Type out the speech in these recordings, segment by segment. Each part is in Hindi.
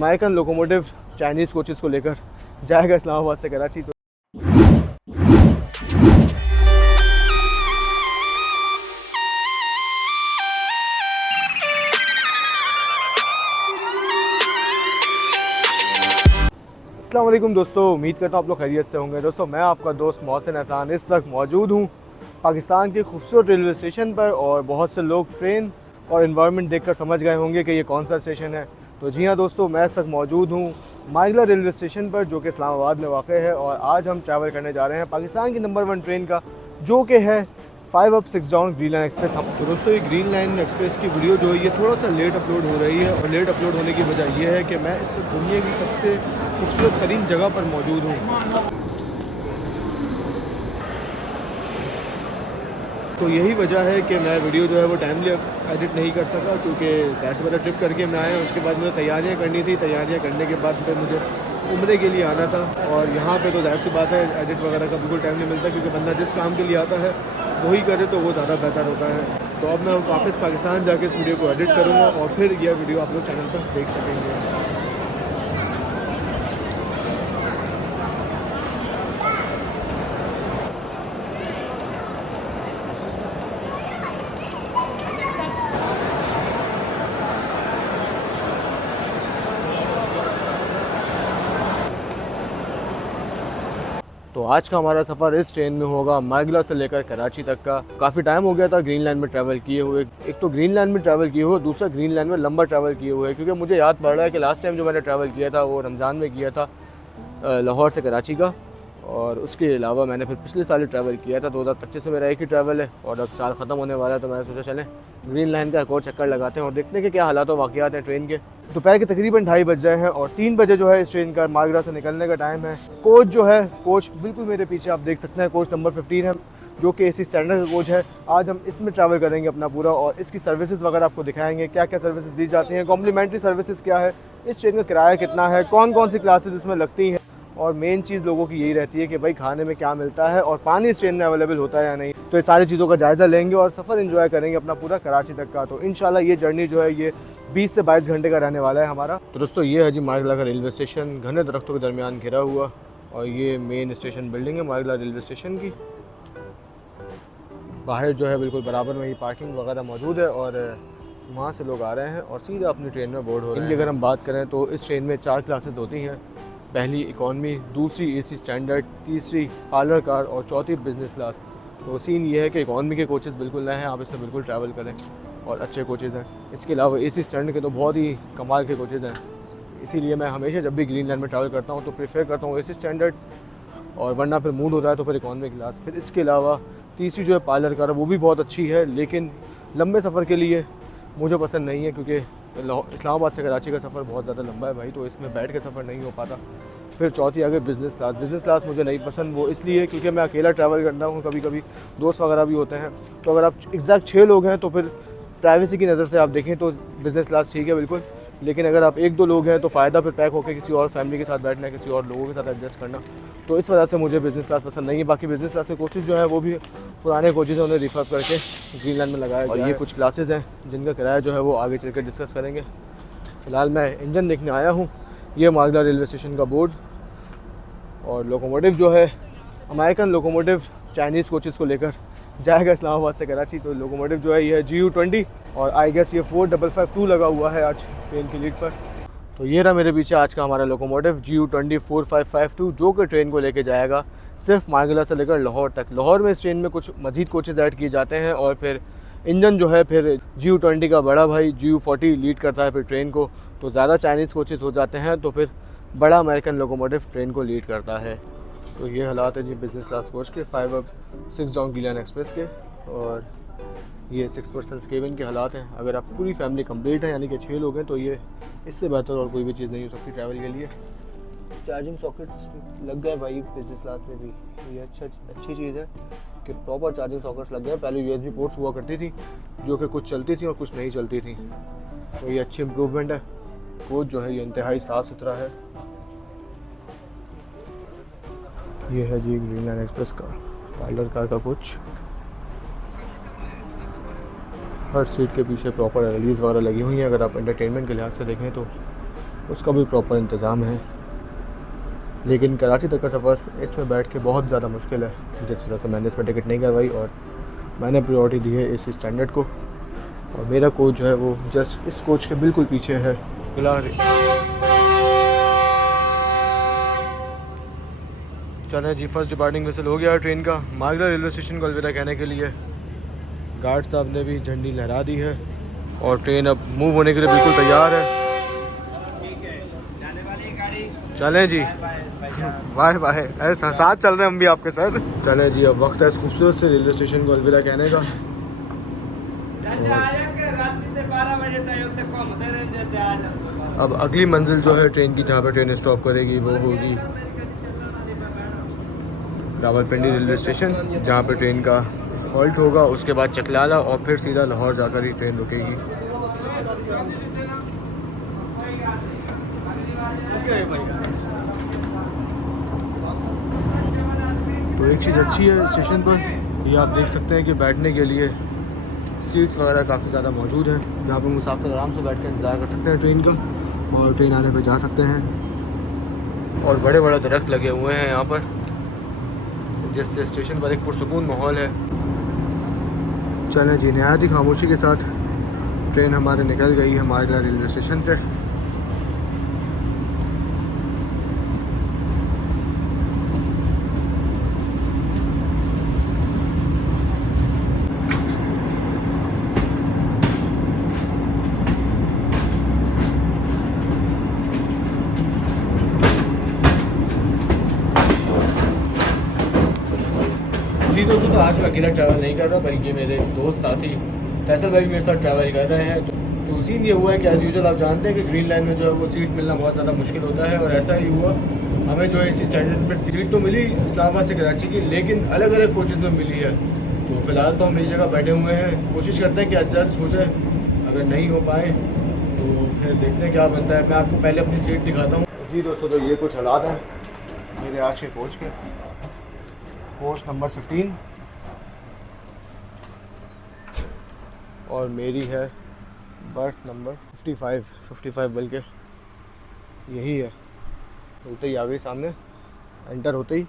अमेरिकन लोकोमोटिव चाइनीज़ कोचेज़ को लेकर जाएगा इस्लामाबाद से कराची। तो अस्सलाम वालेकुम दोस्तों, उम्मीद करता हूँ आप लोग खैरियत से होंगे। दोस्तों मैं आपका दोस्त मोहसिन एहसान इस वक्त मौजूद हूँ पाकिस्तान के खूबसूरत रेलवे स्टेशन पर, और बहुत से लोग ट्रेन और इन्वायरमेंट देखकर समझ गए होंगे कि ये कौन सा स्टेशन है। तो जी हाँ दोस्तों, मैं इस वक्त मौजूद हूँ माइगला रेलवे स्टेशन पर, जो कि इस्लामाबाद में वाक़ है। और आज हम ट्रैवल करने जा रहे हैं पाकिस्तान की नंबर 1 ट्रेन का, जो कि है 5 up 6 down green line express. तो दोस्तों ये ग्रीन लाइन एक्सप्रेस की वीडियो जो है ये थोड़ा सा लेट अपलोड हो रही है, और लेट अपलोड होने की वजह यह है कि मैं इस दुनिया की सबसे खूबसूरत तरीन जगह पर मौजूद हूँ। तो यही वजह है कि मैं वीडियो जो है वो टाइमली एडिट नहीं कर सका, क्योंकि ऐसे पहले ट्रिप करके मैं आया, उसके बाद मुझे तैयारियाँ करनी थी। तैयारियाँ करने के बाद फिर मुझे उम्रे के लिए आना था, और यहाँ पे तो जाहिर सी बात है एडिट वगैरह का बिल्कुल टाइम नहीं मिलता, क्योंकि बंदा जिस काम के लिए आता है वही करे तो वो ज़्यादा बेहतर होता है। तो अब मैं वापस पाकिस्तान जाके इस वीडियो को एडिट करूँगा, और फिर यह वीडियो आप लोग चैनल पर देख सकेंगे। तो आज का हमारा सफ़र इस ट्रेन में होगा माइगला से लेकर कराची तक का। काफ़ी टाइम हो गया था ग्रीन लाइन में ट्रैवल किए हुए। एक तो ग्रीन लाइन में ट्रैवल किए हुए, दूसरा ग्रीन लाइन में लंबा ट्रैवल किए हुए, क्योंकि मुझे याद पड़ रहा है कि लास्ट टाइम जो मैंने ट्रैवल किया था वो रमज़ान में किया था लाहौर से कराची का, और उसके अलावा मैंने फिर पिछले साल ट्रैवल किया था। 2025 में मेरा एक ही ट्रैवल है, और अब साल ख़त्म होने वाला है, तो मैंने सोचा चलें ग्रीन लाइन का एक और चक्कर लगाते हैं और देखते हैं कि क्या हालात और वाक़यात हैं ट्रेन के। दोपहर के तकरीबन 2:30 बज रहे हैं, और 3 बजे जो है इस ट्रेन का माइगला से निकलने का टाइम है। कोच जो है, कोच बिल्कुल मेरे पीछे आप देख सकते हैं, कोच नंबर 15 है, जो कि AC स्टैंडर्ड का कोच है। आज हम इसमें ट्रैवल करेंगे अपना पूरा, और इसकी सर्विसेज वगैरह आपको दिखाएंगे, क्या क्या सर्विसेज दी जाती हैं, कॉम्प्लीमेंट्री सर्विसेज क्या है, इस ट्रेन का किराया कितना है, कौन कौन सी क्लासेज इसमें लगती हैं, और मेन चीज़ लोगों की यही रहती है कि भाई खाने में क्या मिलता है और पानी इस ट्रेन में अवेलेबल होता है या नहीं। तो ये सारी चीज़ों का जायज़ा लेंगे और सफ़र एंजॉय करेंगे अपना पूरा कराची तक का। तो इंशाल्लाह ये जर्नी जो है ये 20 से 22 घंटे का रहने वाला है हमारा। तो दोस्तों ये है जी माइगला का रेलवे स्टेशन, घने दरख्तों के दरमियान घिरा हुआ, और ये मेन स्टेशन बिल्डिंग है माइगला रेलवे स्टेशन की। बाहर जो है बिल्कुल बराबर में ही पार्किंग वगैरह मौजूद है, और वहाँ से लोग आ रहे हैं और सीधे अपनी ट्रेन में बोर्ड हो रहे हैं। इनकी अगर हम बात करें तो इस ट्रेन में 4 क्लासेस होती हैं। पहली इकॉनमी, दूसरी AC स्टैंडर्ड, तीसरी पार्लर कार, और चौथी बिज़नेस क्लास। तो सीन ये है कि इकॉनमी के कोचेज़ बिल्कुल नए हैं, आप इसमें बिल्कुल ट्रैवल करें, और अच्छे कोचेज़ हैं। इसके अलावा AC स्टैंडर्ड के तो बहुत ही कमाल के कोचेज़ हैं, इसीलिए मैं हमेशा जब भी ग्रीन लाइन में ट्रैवल करता हूँ तो प्रेफर करता हूँ AC स्टैंडर्ड, और वरना फिर मूड होता है तो फिर इकॉनमी क्लास। फिर इसके अलावा तीसरी जो है पार्लर कार, वो भी बहुत अच्छी है, लेकिन लंबे सफ़र के लिए मुझे पसंद नहीं है, क्योंकि इस्लामाबाद से कराची का सफ़र बहुत ज़्यादा लंबा है भाई, तो इसमें बैठ के सफ़र नहीं हो पाता। फिर चौथी आगे बिज़नेस क्लास। बिज़नेस क्लास मुझे नहीं पसंद, वो इसलिए क्योंकि मैं अकेला ट्रैवल करता हूँ, कभी कभी दोस्त वगैरह भी होते हैं। तो अगर आप एग्जैक्ट 6 लोग हैं तो फिर प्राइवेसी की नज़र से आप देखें तो बिज़नेस क्लास ठीक है बिल्कुल, लेकिन अगर आप 1-2 लोग हैं तो फ़ायदा फिर पैक होकर किसी और फैमिली के साथ बैठना है, किसी और लोगों के साथ एडजस्ट करना। तो इस वजह से मुझे बिज़नेस क्लास पसंद नहीं है। बाकी बिज़नेस क्लास के कोचेज़ जो है वो भी पुराने कोचेज़ हैं, उन्हें रिफर करके ग्रीन लाइन में लगाया गया है। और ये कुछ क्लासेज़ हैं जिनका किराया जो है वो आगे चल कर डिस्कस करेंगे। फ़िलहाल मैं इंजन देखने आया हूँ। ये माइगला रेलवे स्टेशन का बोर्ड, और लोकोमोटिव जो है अमेरिकन लोकोमोटिव चाइनीज़ कोचेज़ को लेकर जाएगा इस्लामाबाद से कराची। तो लोकोमोटिव जो है ये है GU20, और आई गेस ये 4552 लगा हुआ है आज ट्रेन की लीड पर। तो ये रहा मेरे पीछे आज का हमारा लोकोमोटिव GU20 4552, जो कि ट्रेन को लेके जाएगा सिर्फ माइगला से लेकर लाहौर तक। लाहौर में इस ट्रेन में कुछ मज़ीद कोचेज़ ऐड किए जाते हैं, और फिर इंजन जो है फिर GU20 का बड़ा भाई GU40 लीड करता है फिर ट्रेन को। तो ज़्यादा चाइनीज़ कोचेज़ हो जाते हैं, तो फिर बड़ा अमेरिकन लोकोमोटिव ट्रेन को लीड करता है। तो ये हालात है जी बिज़नेस क्लास कोच के, 5 up 6 down green line express के, और ये 6 पर्सन्स केबिन के हालात हैं। अगर आप पूरी फैमिली कंप्लीट है, यानी कि 6 लोग हैं, तो ये इससे बेहतर और कोई भी चीज़ नहीं हो सकती ट्रैवल के लिए। चार्जिंग सॉकेट्स लग गए भाई बिज़नेस क्लास में भी, ये अच्छी चीज़ है कि प्रॉपर चार्जिंग सॉकेट्स लग गए। पहले USB पोर्ट्स हुआ करती थी जो कि कुछ चलती थी और कुछ नहीं चलती थी, तो ये अच्छी इम्प्रूवमेंट है। कोच जो है ये इंतहाई साफ़ सुथरा है। ये है जी ग्रीन लाइन एक्सप्रेस का पार्लर कार का कोच। हर सीट के पीछे प्रॉपर LEDs वगैरह लगी हुई हैं। अगर आप एंटरटेनमेंट के लिहाज से देखें तो उसका भी प्रॉपर इंतज़ाम है। लेकिन कराची तक का सफ़र इसमें बैठ के बहुत ज़्यादा मुश्किल है, जिस तरह से मैंने इसमें टिकट नहीं करवाई और मैंने प्रायोरिटी दी है AC स्टैंडर्ड को। और मेरा कोच जो है वो जस्ट इस कोच के बिल्कुल पीछे है। चलें जी, फर्स्ट डिपार्टिंग विसल हो गया ट्रेन का। मालदा रेलवे स्टेशन को अलविदा कहने के लिए गार्ड साहब ने भी झंडी लहरा दी है और ट्रेन अब मूव होने के लिए बिल्कुल तैयार है। चलें जी, बाय बाय। ऐसा साथ चल रहे हैं हम भी आपके साथ। चलें जी, अब वक्त है इस खूबसूरत से रेलवे स्टेशन को अलविदा कहने का। अब अगली मंजिल जो है ट्रेन की, जहाँ पर ट्रेन स्टॉप करेगी, वो होगी रावलपिंडी रेलवे स्टेशन, जहाँ पर ट्रेन का हॉल्ट होगा। उसके बाद चकलाला और फिर सीधा लाहौर जाकर ही ट्रेन रुकेगी। तो एक चीज़ अच्छी है स्टेशन पर, ये आप देख सकते हैं कि बैठने के लिए सीट्स वगैरह काफ़ी ज़्यादा मौजूद हैं, जहाँ पर मुसाफिर आराम से बैठ कर इंतज़ार कर सकते हैं ट्रेन का और ट्रेन आने पे जा सकते हैं। और बड़े बड़े दरख्त लगे हुए हैं यहाँ पर, जिससे स्टेशन पर एक पुरसुकून माहौल है। चलें जी, नहायत ही खामोशी के साथ ट्रेन हमारे निकल गई है मालदा रेलवे स्टेशन से। जी दोस्तों, तो आज मैं अकेला ट्रैवल नहीं कर रहा, बल्कि मेरे दोस्त साथी फैसल भाई मेरे साथ ट्रैवल कर रहे हैं। तो सीन ये हुआ है कि एज़ यूजुअल आप जानते हैं कि ग्रीन लाइन में जो है वो सीट मिलना बहुत ज़्यादा मुश्किल होता है, और ऐसा ही हुआ। हमें जो है इसी स्टैंडर्ड पर सीट तो मिली इस्लामाबाद से कराची की, लेकिन अलग अलग कोचेज़ में मिली है। तो फ़िलहाल तो हम इस जगह बैठे हुए हैं, कोशिश करते हैं कि एडजस्ट हो जाए। अगर नहीं हो पाए तो फिर देखते हैं क्या बनता है। मैं आपको पहले अपनी सीट दिखाता हूँ। जी दोस्तों, तो ये कुछ हालात हैं मेरे आज के कोच के। कोच नंबर 15 और मेरी है बर्थ नंबर 55 बल्कि यही है। होते ही आ गई सामने, एंटर होते ही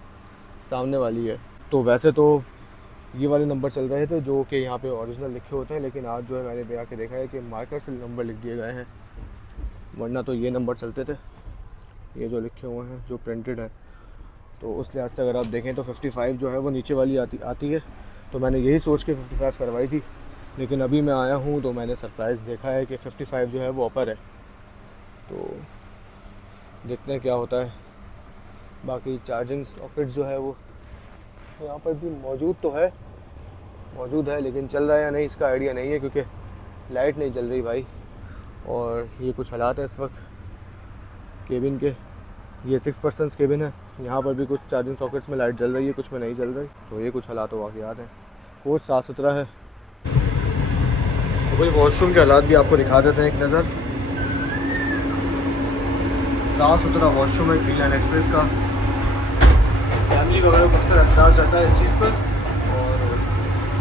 सामने वाली है। तो वैसे तो ये वाले नंबर चल रहे थे जो कि यहाँ पे ओरिजिनल लिखे होते हैं, लेकिन आज जो है मैंने आके देखा है कि मार्कर से नंबर लिख दिए गए हैं, वरना तो ये नंबर चलते थे, ये जो लिखे हुए हैं जो प्रिंटेड है। तो उस लिहाज से अगर आप देखें तो 55 जो है वो नीचे वाली आती है। तो मैंने यही सोच के 55 करवाई थी, लेकिन अभी मैं आया हूँ तो मैंने सरप्राइज़ देखा है कि 55 जो है वो अपर है। तो देखते हैं क्या होता है। बाकी चार्जिंग सॉकेट जो है वो यहाँ पर भी मौजूद है, लेकिन चल रहा है या नहीं इसका आइडिया नहीं है, क्योंकि लाइट नहीं चल रही भाई। और ये कुछ हालात है इस वक्त केबिन के। ये 6 पर्सन्स केबिन है, यहाँ पर भी कुछ चार्जिंग सॉकेट्स में लाइट जल रही है, कुछ में नहीं जल रही। तो ये कुछ हालात वाक़यात हैं। कोच साफ़ सुथरा है। तो भाई वॉशरूम के हालात भी आपको दिखा देते हैं एक नज़र। साफ़ सुथरा वॉशरूम है ग्रीन लाइन एक्सप्रेस का। फैमिली वगैरह को अक्सर एतराज़ रहता है इस चीज़ पर, और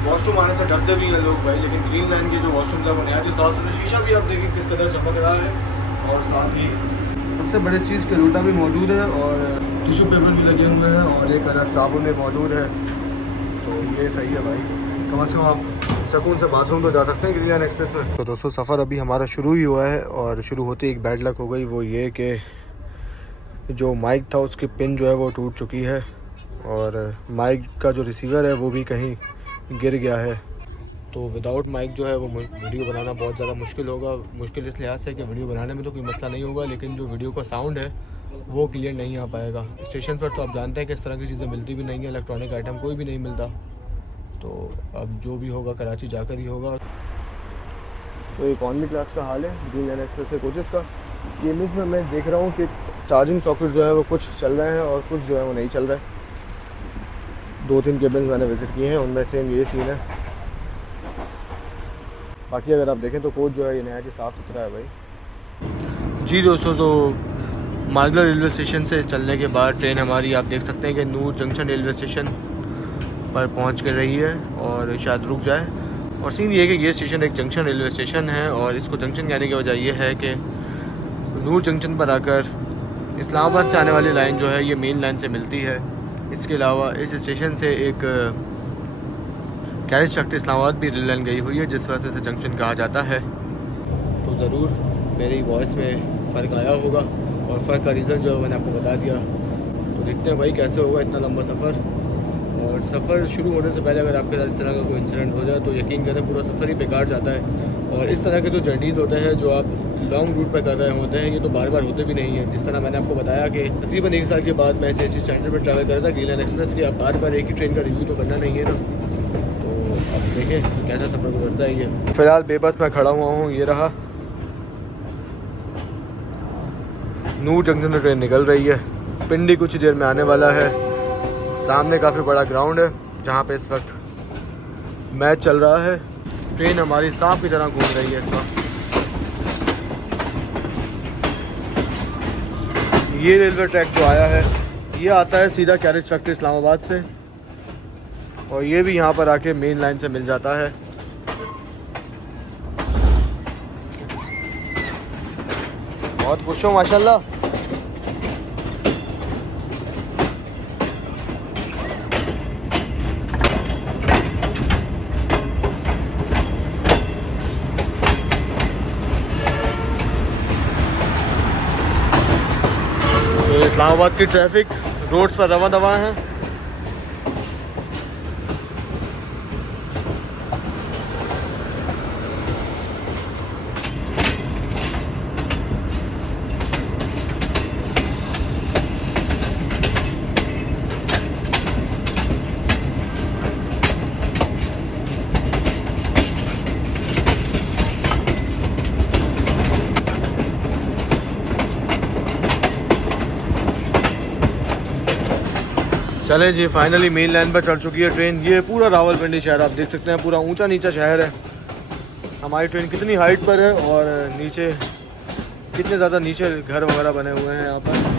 वॉशरूम आने से डरते भी हैं लोग भाई। लेकिन ग्रीन लाइन के जो वॉशरूम है वो नया जो साफ़ सुथरा, शीशा भी आप देखिए किस कदर चमक रहा है, और साथ ही सबसे बड़ी चीज़ के लूटा भी मौजूद है और टिश्यू पेपर भी लगे हुए हैं और एक अलग साबुन भी मौजूद है। तो ये सही है भाई, कम से कम आप सुकून से बाथरूम तो जा सकते हैं ग्रीन लाइन एक्सप्रेस में। तो दोस्तों, सफ़र अभी हमारा शुरू ही हुआ है, और शुरू होते ही एक बैड लक हो गई। वो ये कि जो माइक था उसकी पिन जो है वो टूट चुकी है, और माइक का जो रिसीवर है वो भी कहीं गिर गया है। तो विदाउट माइक जो है वो वीडियो बनाना बहुत ज़्यादा मुश्किल होगा। मुश्किल इस लिहाज से कि वीडियो बनाने में तो कोई मसला नहीं होगा, लेकिन जो वीडियो का साउंड है वो क्लियर नहीं आ पाएगा। स्टेशन पर तो आप जानते हैं कि इस तरह की चीज़ें मिलती भी नहीं है, इलेक्ट्रॉनिक आइटम कोई भी नहीं मिलता। तो अब जो भी होगा कराची जाकर ही होगा। तो इकॉनमी क्लास का हाल है ग्रीन लाइन एक्सप्रेस के कोचेस का। ये इमेज में मैं देख रहा हूँ कि चार्जिंग सॉकेट जो है वो कुछ चल रहे हैं और कुछ जो है वो नहीं चल रहे। 2-3 केबिन मैंने विज़िट किए हैं, उनमें सेम ये सीन है। बाकी अगर आप देखें तो कोच जो है ये नया कि साफ़ सुथरा है भाई। जी दोस्तों, तो मालदा रेलवे स्टेशन से चलने के बाद ट्रेन हमारी आप देख सकते हैं कि नूर जंक्शन रेलवे स्टेशन पर पहुंच कर रही है और शायद रुक जाए। और सीन ये है कि ये स्टेशन एक जंक्शन रेलवे स्टेशन है, और इसको जंक्शन कहने की वजह यह है कि नूर जंक्शन पर आकर इस्लामाबाद से आने वाली लाइन जो है ये मेन लाइन से मिलती है। इसके अलावा इस स्टेशन से एक कैरेज फैक्ट्री इस्लामाबाद भी रेल लाइन गई हुई है, जिस वजह से जंक्शन कहा जाता है। तो ज़रूर मेरी वॉइस में फ़र्क आया होगा, और फ़र्क का रीज़न जो है मैंने आपको बता दिया। तो देखते हैं भाई कैसे होगा इतना लंबा सफ़र। और सफ़र शुरू होने से पहले अगर आपके साथ इस तरह का कोई इंसिडेंट हो जाए तो यकीन करें पूरा सफ़र ही बेकार जाता है। और इस तरह के जो जर्नीज़ होते हैं जो आप लॉन्ग रूट पर कर रहे होते हैं, ये तो बार बार होते भी नहीं हैं। जिस तरह मैंने आपको बताया कि तकरीबन 1 साल के बाद मैं ऐसे स्टैंडर्ड पर ट्रैवल कर रहा था ग्रीन लाइन एक्सप्रेस की। अब बार बार एक ही ट्रेन का रिव्यू तो करना नहीं है ना, तो अब देखें कैसा सफ़र गुजरता है ये। फ़िलहाल बेबस मैं खड़ा हुआ हूँ, ये रहा नूर जंक्शन से ट्रेन निकल रही है। पिंडी कुछ देर में आने वाला है। सामने काफ़ी बड़ा ग्राउंड है जहाँ पे इस वक्त मैच चल रहा है। ट्रेन हमारी सांप की तरह घूम रही है इस वक्त। ये रेलवे ट्रैक जो आया है ये आता है सीधा कैरेज फैक्ट्री इस्लामाबाद से, और ये भी यहाँ पर आके मेन लाइन से मिल जाता है। बहुत खुश हो माशाल्लाह। इस्लामाबाद की ट्रैफिक रोड्स पर रवां दवां है। चले जी, फाइनली मेन लाइन पर चढ़ चुकी है ट्रेन। ये पूरा रावलपिंडी शहर आप देख सकते हैं, पूरा ऊंचा नीचा शहर है। हमारी ट्रेन कितनी हाइट पर है और नीचे कितने ज़्यादा नीचे घर वगैरह बने हुए हैं यहाँ पर।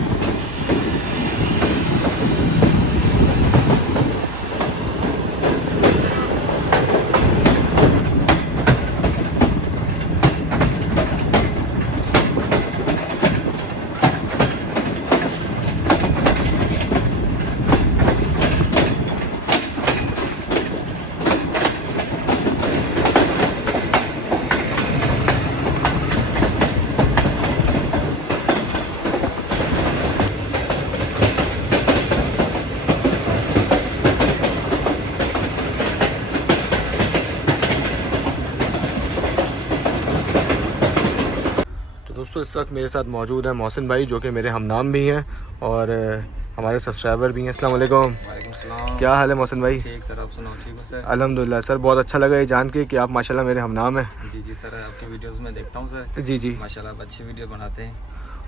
दोस्तों इस वक्त मेरे साथ मौजूद है मोहसिन भाई, जो कि मेरे हमनाम भी हैं और हमारे सब्सक्राइबर भी हैं। अस्सलाम वालेकुम। वालेकुम सलाम। क्या हाल है मोहसिन भाई? ठीक सर, आप सुनाओ? ठीक हो सर? अल्हम्दुलिल्लाह सर, बहुत अच्छा लगा ये जान के कि आप माशाल्लाह मेरे हमनाम हैं। जी जी सर, आपकी वीडियोस में देखता हूँ सर। जी जी माशाल्लाह आप अच्छी वीडियो बनाते हैं।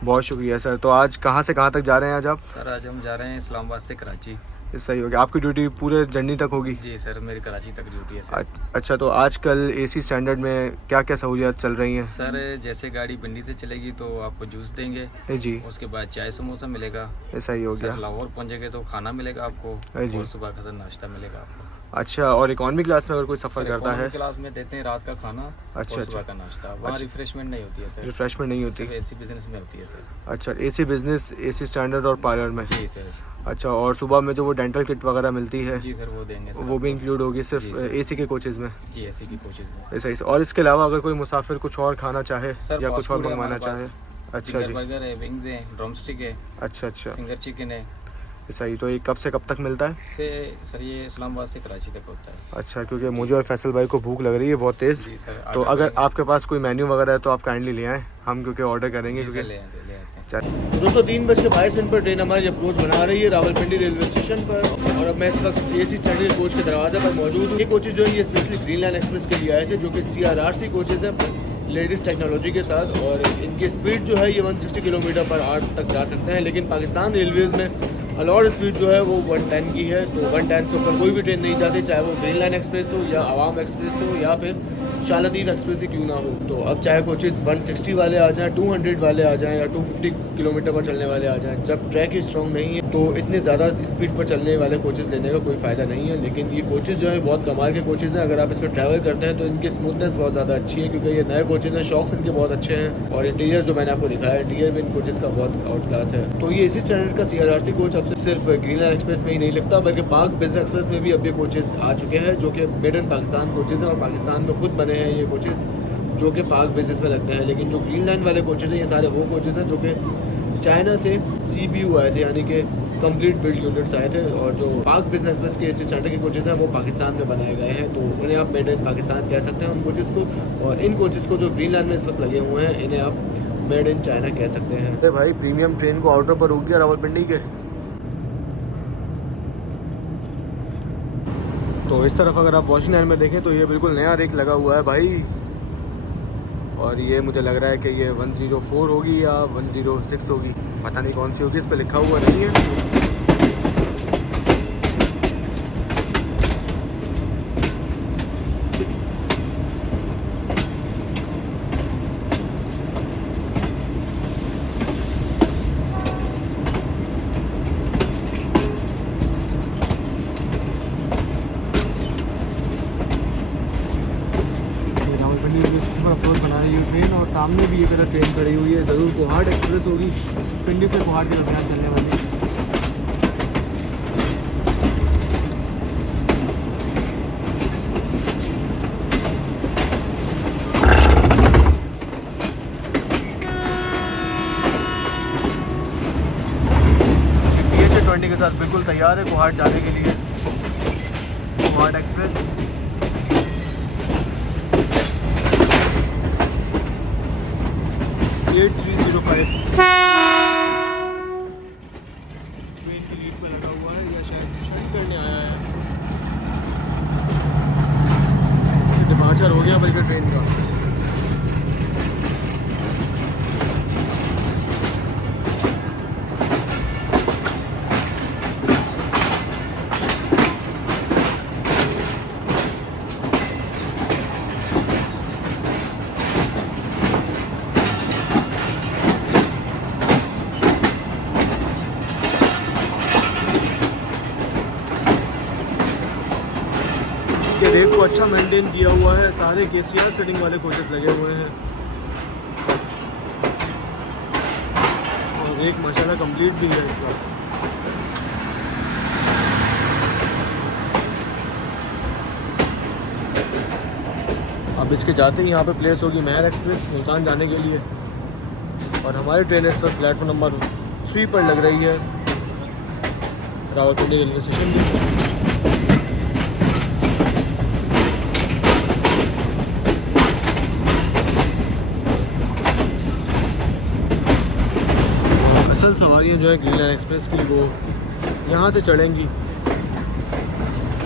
बहुत शुक्रिया सर। तो आज कहाँ से कहाँ तक जा रहे हैं आज आप? सर आज हम जा रहे हैं इस्लामाबाद से कराची। सही हो गया। आपकी ड्यूटी पूरे जर्नी तक होगी? जी सर, मेरी कराची तक ड्यूटी है सर। अच्छा, तो आजकल एसी स्टैंडर्ड में क्या क्या सहूलियात चल रही हैं? सर जैसे गाड़ी पिंडी से चलेगी तो आपको जूस देंगे जी, उसके बाद चाय समोसा मिलेगा। सही हो गया। सर लाहौर पहुँचेंगे तो खाना मिलेगा आपको, जी। और सुबह का सर नाश्ता मिलेगा आपको। अच्छा, और इकोनॉमी क्लास में अगर कोई सफ़र करता है? क्लास में देते हैं रात का खाना, अच्छा, और सुबह का नाश्ता। वहाँ रिफ्रेशमेंट नहीं होती है सर। रिफ्रेशमेंट नहीं होती? एसी बिजनेस में होती है सर। अच्छा, एसी बिजनेस, एसी स्टैंडर्ड और पार्लर में? जी सर। अच्छा, और सुबह में जो वो डेंटल किट वगैरह मिलती है? जी सर, वो देंगे सर। वो भी इंक्लूड होगी सिर्फ एसी के कोचेज़ में? जी, एसी की कोचेज़ में। सही से। और इसके अलावा अगर कोई मुसाफिर कुछ और खाना चाहे सर, या कुछ और मंगवाना चाहे? अच्छा जी। बर्गर है, विंग्स हैं, ड्रमस्टिक है, अच्छा अच्छा, फिंगर चिकन है। सही। तो ये कब से कब तक मिलता है? सर ये इस्लामाबाद से कराची तक होता है। अच्छा, क्योंकि मुझे और फैसल भाई को भूख लग रही है बहुत तेज़। जी सर। तो अगर आपके पास कोई मेन्यू वगैरह है तो आप काइंडली ले आएँ, हम क्योंकि ऑर्डर करेंगे। क्योंकि ले आते हैं। तो दोस्तों 3:22 पर ट्रेन हमारी अप्रोच बना रही है रावलपिंडी रेलवे स्टेशन पर, और अब मैं इस वक्त एसी स्टैंडर्ड कोच के दरवाजे पर मौजूद हूँ। ये कोचेज़ जो है ये स्पेशली ग्रीन लाइन एक्सप्रेस के लिए आए थे, जो कि CRRC कोचेज़ हैं लेटेस्ट टेक्नोलॉजी के साथ, और इनकी स्पीड जो है ये 160 किलोमीटर पर आवर तक जा सकते हैं। लेकिन पाकिस्तान रेलवेज़ में अलॉट स्पीड जो है वो 110 की है, तो 110 से ऊपर कोई भी ट्रेन नहीं जाती, चाहे वो ग्रीन लाइन एक्सप्रेस हो या आवाम एक्सप्रेस हो या फिर शालादीद एक्सप्रेस ही क्यों ना हो। तो अब चाहे कोचेस 160 वाले आ जाएं, 200 वाले आ जाएं या 250 किलोमीटर पर चलने वाले आ जाएं, जब ट्रैक ही स्ट्रॉन्ग नहीं है तो इतने ज़्यादा स्पीड पर चलने वाले कोचेस लेने का कोई फ़ायदा नहीं है। लेकिन ये कोचेस जो है बहुत कमाल के कोचेस हैं, अगर आप इस पर ट्रैवल करते हैं तो इनकी स्मूथनेस बहुत ज़्यादा अच्छी है, क्योंकि ये नए कोचेस हैं, शॉक्स इनके बहुत अच्छे हैं और इंटीरियर जो मैंने आपको दिखाया है इंटीरियर भी इन कोचेस का बहुत आउट क्लास है। तो ये इसी स्टैंडर्ड का CRRC कोच अब सिर्फ ग्रीन लाइन एक्सप्रेस में ही नहीं लगता, बल्कि पाक बिजनेस एक्सप्रेस में भी अब ये कोचेस आ चुके हैं, जो कि मेड इन पाकिस्तान कोचेस हैं और पाकिस्तान में खुद बने हैं ये कोचेस, जो कि पाक बिजनेस में लगते हैं। लेकिन जो ग्रीन लाइन वाले कोचेस हैं ये सारे वो कोचेस हैं जो कि चाइना से CPU आए थे, यानी कि कंप्लीट बिल्ड यूनिट्स आए थे, और जो पाक बिजनेस में के इसी स्टैंडर्ड के कोचेस हैं वो पाकिस्तान में बनाए गए हैं, तो उन्हें आप मेड इन पाकिस्तान कह सकते हैं उन कोचेस को। और इन कोचेस को जो ग्रीन लाइन में इस वक्त लगे हुए हैं इन्हें आप मेड इन चाइना कह सकते हैं। अरे भाई प्रीमियम ट्रेन को आउटर पर रुक गया रावलपिंडी के। तो इस तरफ अगर आप वॉशिंग लाइन में देखें तो ये बिल्कुल नया रेक लगा हुआ है भाई, और ये मुझे लग रहा है कि ये 104 होगी या 106 होगी, पता नहीं कौन सी होगी, इस पर लिखा हुआ नहीं है। अप्रोच बना रही है ट्रेन, और सामने भी ये मेरा ट्रेन खड़ी हुई है, ज़रूर कोहाट एक्सप्रेस होगी, पिंडी से कोहाट के दरमियान चलने वाली। ये 20 के साथ बिल्कुल तैयार है कोहाट जाने के लिए, कोहाट एक्सप्रेस। ट्रेन की लीड पे लगा हुआ है या शायद शाइन करने आया है, डिपार्चर हो गया बल्कि ट्रेन का। रेट को अच्छा मेंटेन किया हुआ है, सारे KCR सेटिंग वाले कोचेस लगे हुए हैं, और रेक माशाल्लाह कंप्लीट भी है इसका। अब इसके जाते ही यहाँ पे प्लेस होगी मेहर एक्सप्रेस मुल्तान जाने के लिए, और हमारी ट्रेन इस वक्त प्लेटफॉर्म नंबर 3 पर लग रही है रावलपिंडी रेलवे स्टेशन की। असल सवारियाँ जो है ग्रीन लाइन एक्सप्रेस की वो यहाँ से चढ़ेंगी,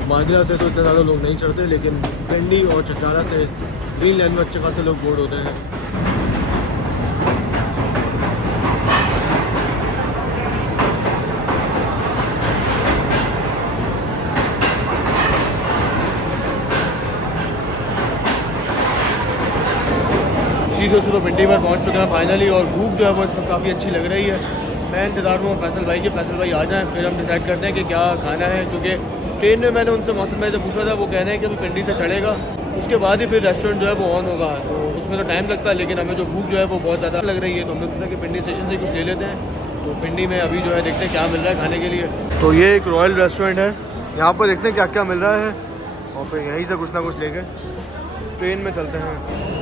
मांझला से तो इतने ज़्यादा लोग नहीं चढ़ते, लेकिन पिंडी और चटाला से ग्रीन लाइन में अच्छे खासे लोग बोर्ड होते हैं। जी दोस्तों, तो पिंडी पर पहुंच चुके हैं फाइनली, और भूख जो है वो काफ़ी अच्छी लग रही है। मैं इंतज़ार में हूँ फैसल भाई के, फैसल भाई आ जाएं फिर हम डिसाइड करते हैं कि क्या खाना है, क्योंकि ट्रेन में मैंने उनसे मौसम भाई से पूछा था, वो कह रहे हैं कि अभी पिंडी से चढ़ेगा उसके बाद ही फिर रेस्टोरेंट जो है वो ऑन होगा, तो उसमें तो टाइम लगता है, लेकिन हमें जो भूख जो है वो बहुत ज़्यादा लग रही है, तो हमने सोचा कि पिंडी स्टेशन से कुछ ले लेते हैं। तो पिंडी में अभी जो है देखते हैं क्या मिल रहा है खाने के लिए। तो ये एक रॉयल रेस्टोरेंट है, यहाँ पर देखते हैं क्या क्या मिल रहा है, और फिर यहीं से कुछ ना कुछ लेके ट्रेन में चलते हैं।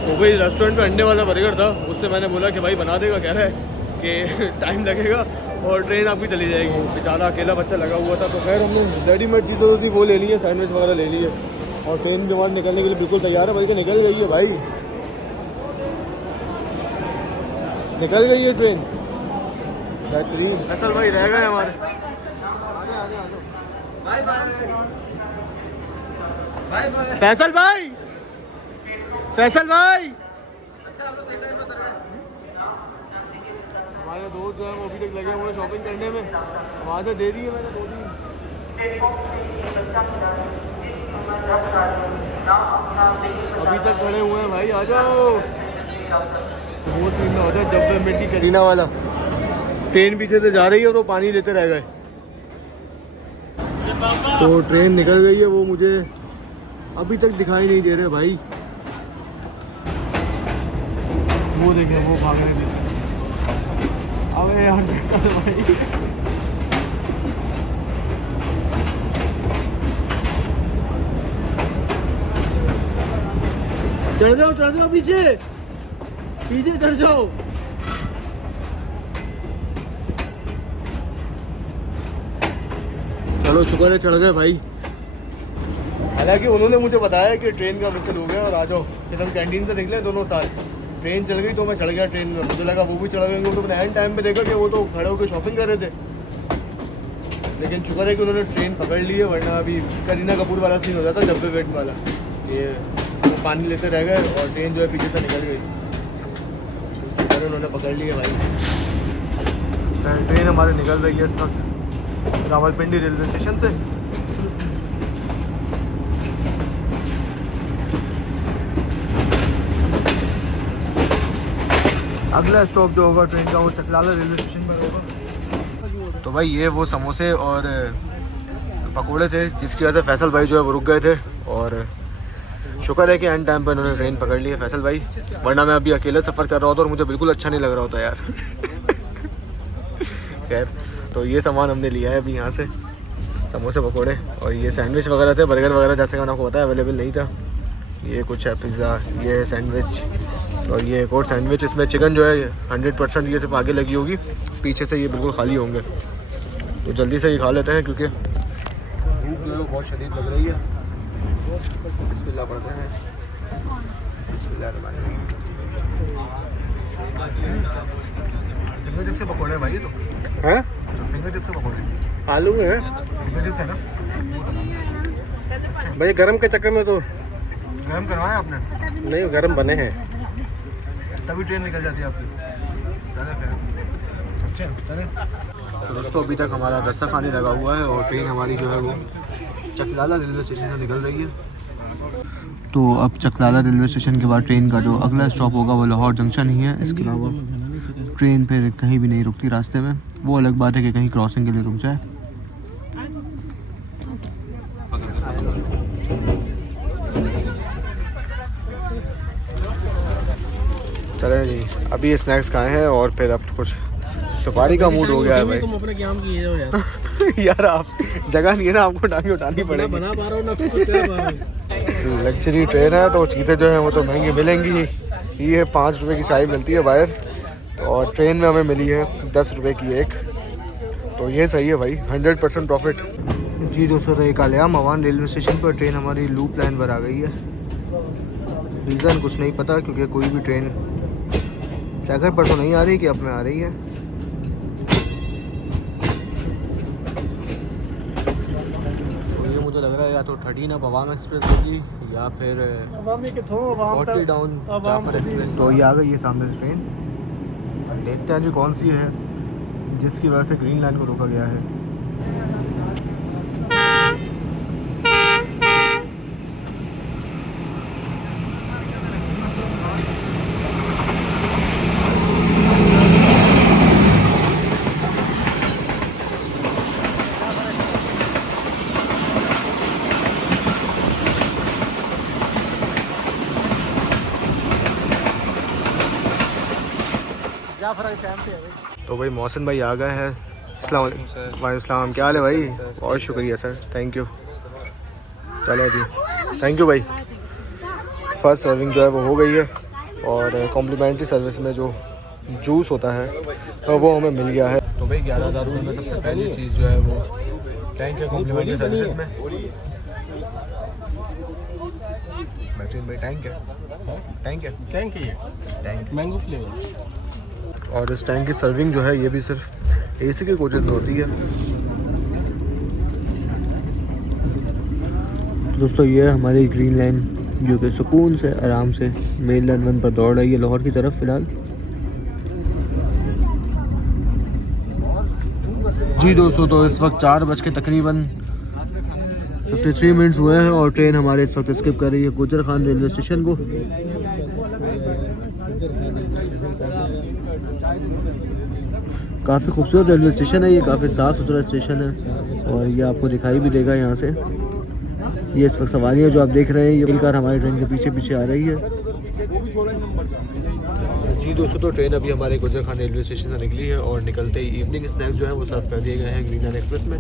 तो भाई रेस्टोरेंट पे अंडे वाला बर्गर था, उससे मैंने बोला कि भाई बना देगा, कह रहा है कि टाइम लगेगा और ट्रेन आपकी चली जाएगी। बेचारा अकेला बच्चा लगा हुआ था, तो खैर हमने रेडीमेड चीज़ें थी वो ले ली है, सैंडविच वगैरह ले लिए, और ट्रेन जो निकलने के लिए बिल्कुल तैयार है, बल्कि निकल गई है भाई, निकल गई है ट्रेन बेहतरीन। असल भाई रह गए हमारे, फैसल भाई, फैसल भाई, हमारे दोस्त जो है वो अभी तक लगे हुए शॉपिंग करने में, आवाज़ें दे दी है मैंने 2 दिन। अभी तक खड़े हुए हैं भाई, आ जाओ। वो सीन में होता है जब मिट्टी करीना वाला, ट्रेन पीछे से जा रही है और वो पानी लेते रह गए, तो ट्रेन निकल गई है, वो मुझे अभी तक दिखाई नहीं दे रहे भाई। वो देखें वो भाग रहे हैं। अबे यार कैसा है भाई। चढ़ जाओ पीछे चढ़ जाओ। चलो शुक्र है चढ़ गए भाई। हालांकि उन्होंने मुझे बताया कि ट्रेन का विसल हो गया और आ जाओ, फिर हम कैंटीन से निकले दोनों साथ। ट्रेन चल गई तो मैं चढ़ गया ट्रेन में, मुझे लगा वो भी चढ़ गए, तो मैंने एंड टाइम पे देखा कि वो तो खड़े होकर शॉपिंग कर रहे थे। लेकिन शुक्र है कि उन्होंने ट्रेन पकड़ ली है, वरना अभी करीना कपूर वाला सीन हो जाता जब भी वेट वाला, ये वो पानी लेते रह गए और ट्रेन जो है पीछे से निकल गई। शुक्र है उन्होंने पकड़ ली है भाई। ट्रेन हमारे निकल रही है इस वक्त रावलपिंडी रेलवे स्टेशन से। अगला स्टॉप जो होगा ट्रेन का वो चकलाला रेलवे स्टेशन पर होगा। तो भाई ये वो समोसे और पकोड़े थे जिसकी वजह से फैसल भाई जो है वो रुक गए थे, और शुक्र है कि एंड टाइम पर उन्होंने ट्रेन पकड़ ली है फैसल भाई, वरना मैं अभी अकेले सफ़र कर रहा होता और मुझे बिल्कुल अच्छा नहीं लग रहा होता यार। खैर तो ये सामान हमने लिया है अभी यहाँ से, समोसे पकोड़े, और ये सैंडविच वगैरह थे, बर्गर वगैरह जैसे मैंने आपको बताया अवेलेबल नहीं था। ये कुछ है पिज़्ज़ा, ये है सैंडविच, और ये एक और सैंडविच, इसमें चिकन जो है 100% ये सिर्फ आगे लगी होगी, पीछे से ये बिल्कुल खाली होंगे। तो जल्दी से ये खा लेते हैं क्योंकि भूख जो है बहुत शदीद लग रही है। बिस्मिल्लाह पढ़ते हैं। बिस्मिल्लाह फिंगर टिप से पकौड़े भाई, ये तो हैं फिंगर टिप से पकौड़े आलू है, फिंगर टिप है ना भाई। गरम के चक्कर में तो गरम करवाया आपने? नहीं गरम बने हैं तभी ट्रेन निकल जाती है आपकी। अच्छा चले। तो दोस्तों अभी तक हमारा दस्ता खाने लगा हुआ है और ट्रेन हमारी जो है वो चकलाला रेलवे स्टेशन से निकल रही है। तो अब चकलाला रेलवे स्टेशन के बाद ट्रेन का जो अगला स्टॉप होगा वो लाहौर जंक्शन ही है। इसके अलावा ट्रेन फिर कहीं भी नहीं रुकती रास्ते में, वो अलग बात है कि कहीं क्रॉसिंग के लिए रुक जाए। चले जी, अभी स्नैक्स खाए हैं और फिर अब कुछ सफारी का मूड हो गया है भाई। तुम अपने काम किए हो यार। यार आप जगह नहीं है ना, आपको टांगे उठानी पड़ेगी। बना पा रहा हूं ना। लग्जरी ट्रेन है तो चीज़ें जो हैं वो तो महंगी मिलेंगी। ये 5 रुपये की चाय मिलती है बाहर, और ट्रेन में हमें मिली है 10 रुपये की एक, तो ये सही है भाई, 100% प्रॉफिट। जी दोस्तों, तो कालिया मवान रेलवे स्टेशन पर ट्रेन हमारी लूप लाइन पर आ गई है। रीज़न कुछ नहीं पता, क्योंकि कोई भी ट्रेन शहर पर तो नहीं आ रही कि अब में आ रही है। तो ये मुझे लग रहा है या तो 13 अब अवाम एक्सप्रेस होगी या फिर 40 डाउन जाफर एक्सप्रेस। तो ये आ गई है सामने से ट्रेन, देखते हैं जी कौन सी है जिसकी वजह से ग्रीन लाइन को रोका गया है। तो भाई मोहसिन भाई आ गए हैं। अस्सलाम वालेकुम, क्या हाल है भाई? बहुत शुक्रिया सर, थैंक यू। चलो जी, थैंक यू भाई। फर्स्ट सर्विंग जो है वो हो गई है, और कॉम्प्लीमेंट्री सर्विस में जो जूस होता है तो वो हमें मिल गया है। तो भाई 11,000 में सबसे पहली चीज़ जो है वो टैंक है कॉम्प्लीमेंट्री सर्विस में। बेहतरीन भाई, टैंक है टैंक मैंगो फ्लेवर। और इस टैंक की सर्विंग जो है ये भी सिर्फ एसी के कोचेज़ में होती है। तो दोस्तों ये हमारी ग्रीन लाइन जो कि सुकून से आराम से मेन लाइन 1 पर दौड़ रही है लाहौर की तरफ फ़िलहाल। जी दोस्तों, तो इस वक्त 4 बज के तकरीबन 53 मिनट्स हुए हैं और ट्रेन हमारे इस वक्त स्किप कर रही है गुजर खान रेलवे स्टेशन को। काफ़ी खूबसूरत रेलवे स्टेशन है ये, काफ़ी साफ़ सुथरा स्टेशन है और ये आपको दिखाई भी देगा यहाँ से। ये इस वक्त सवारियाँ जो आप देख रहे हैं ये मिलकर हमारी ट्रेन के पीछे पीछे आ रही है। जी दोस्तों, तो ट्रेन अभी हमारे गुजर खान रेलवे स्टेशन से निकली है और निकलते ही इवनिंग स्नैक्स जो है वो सर्व कर दिए गए हैं ग्रीन लाइन एक्सप्रेस में।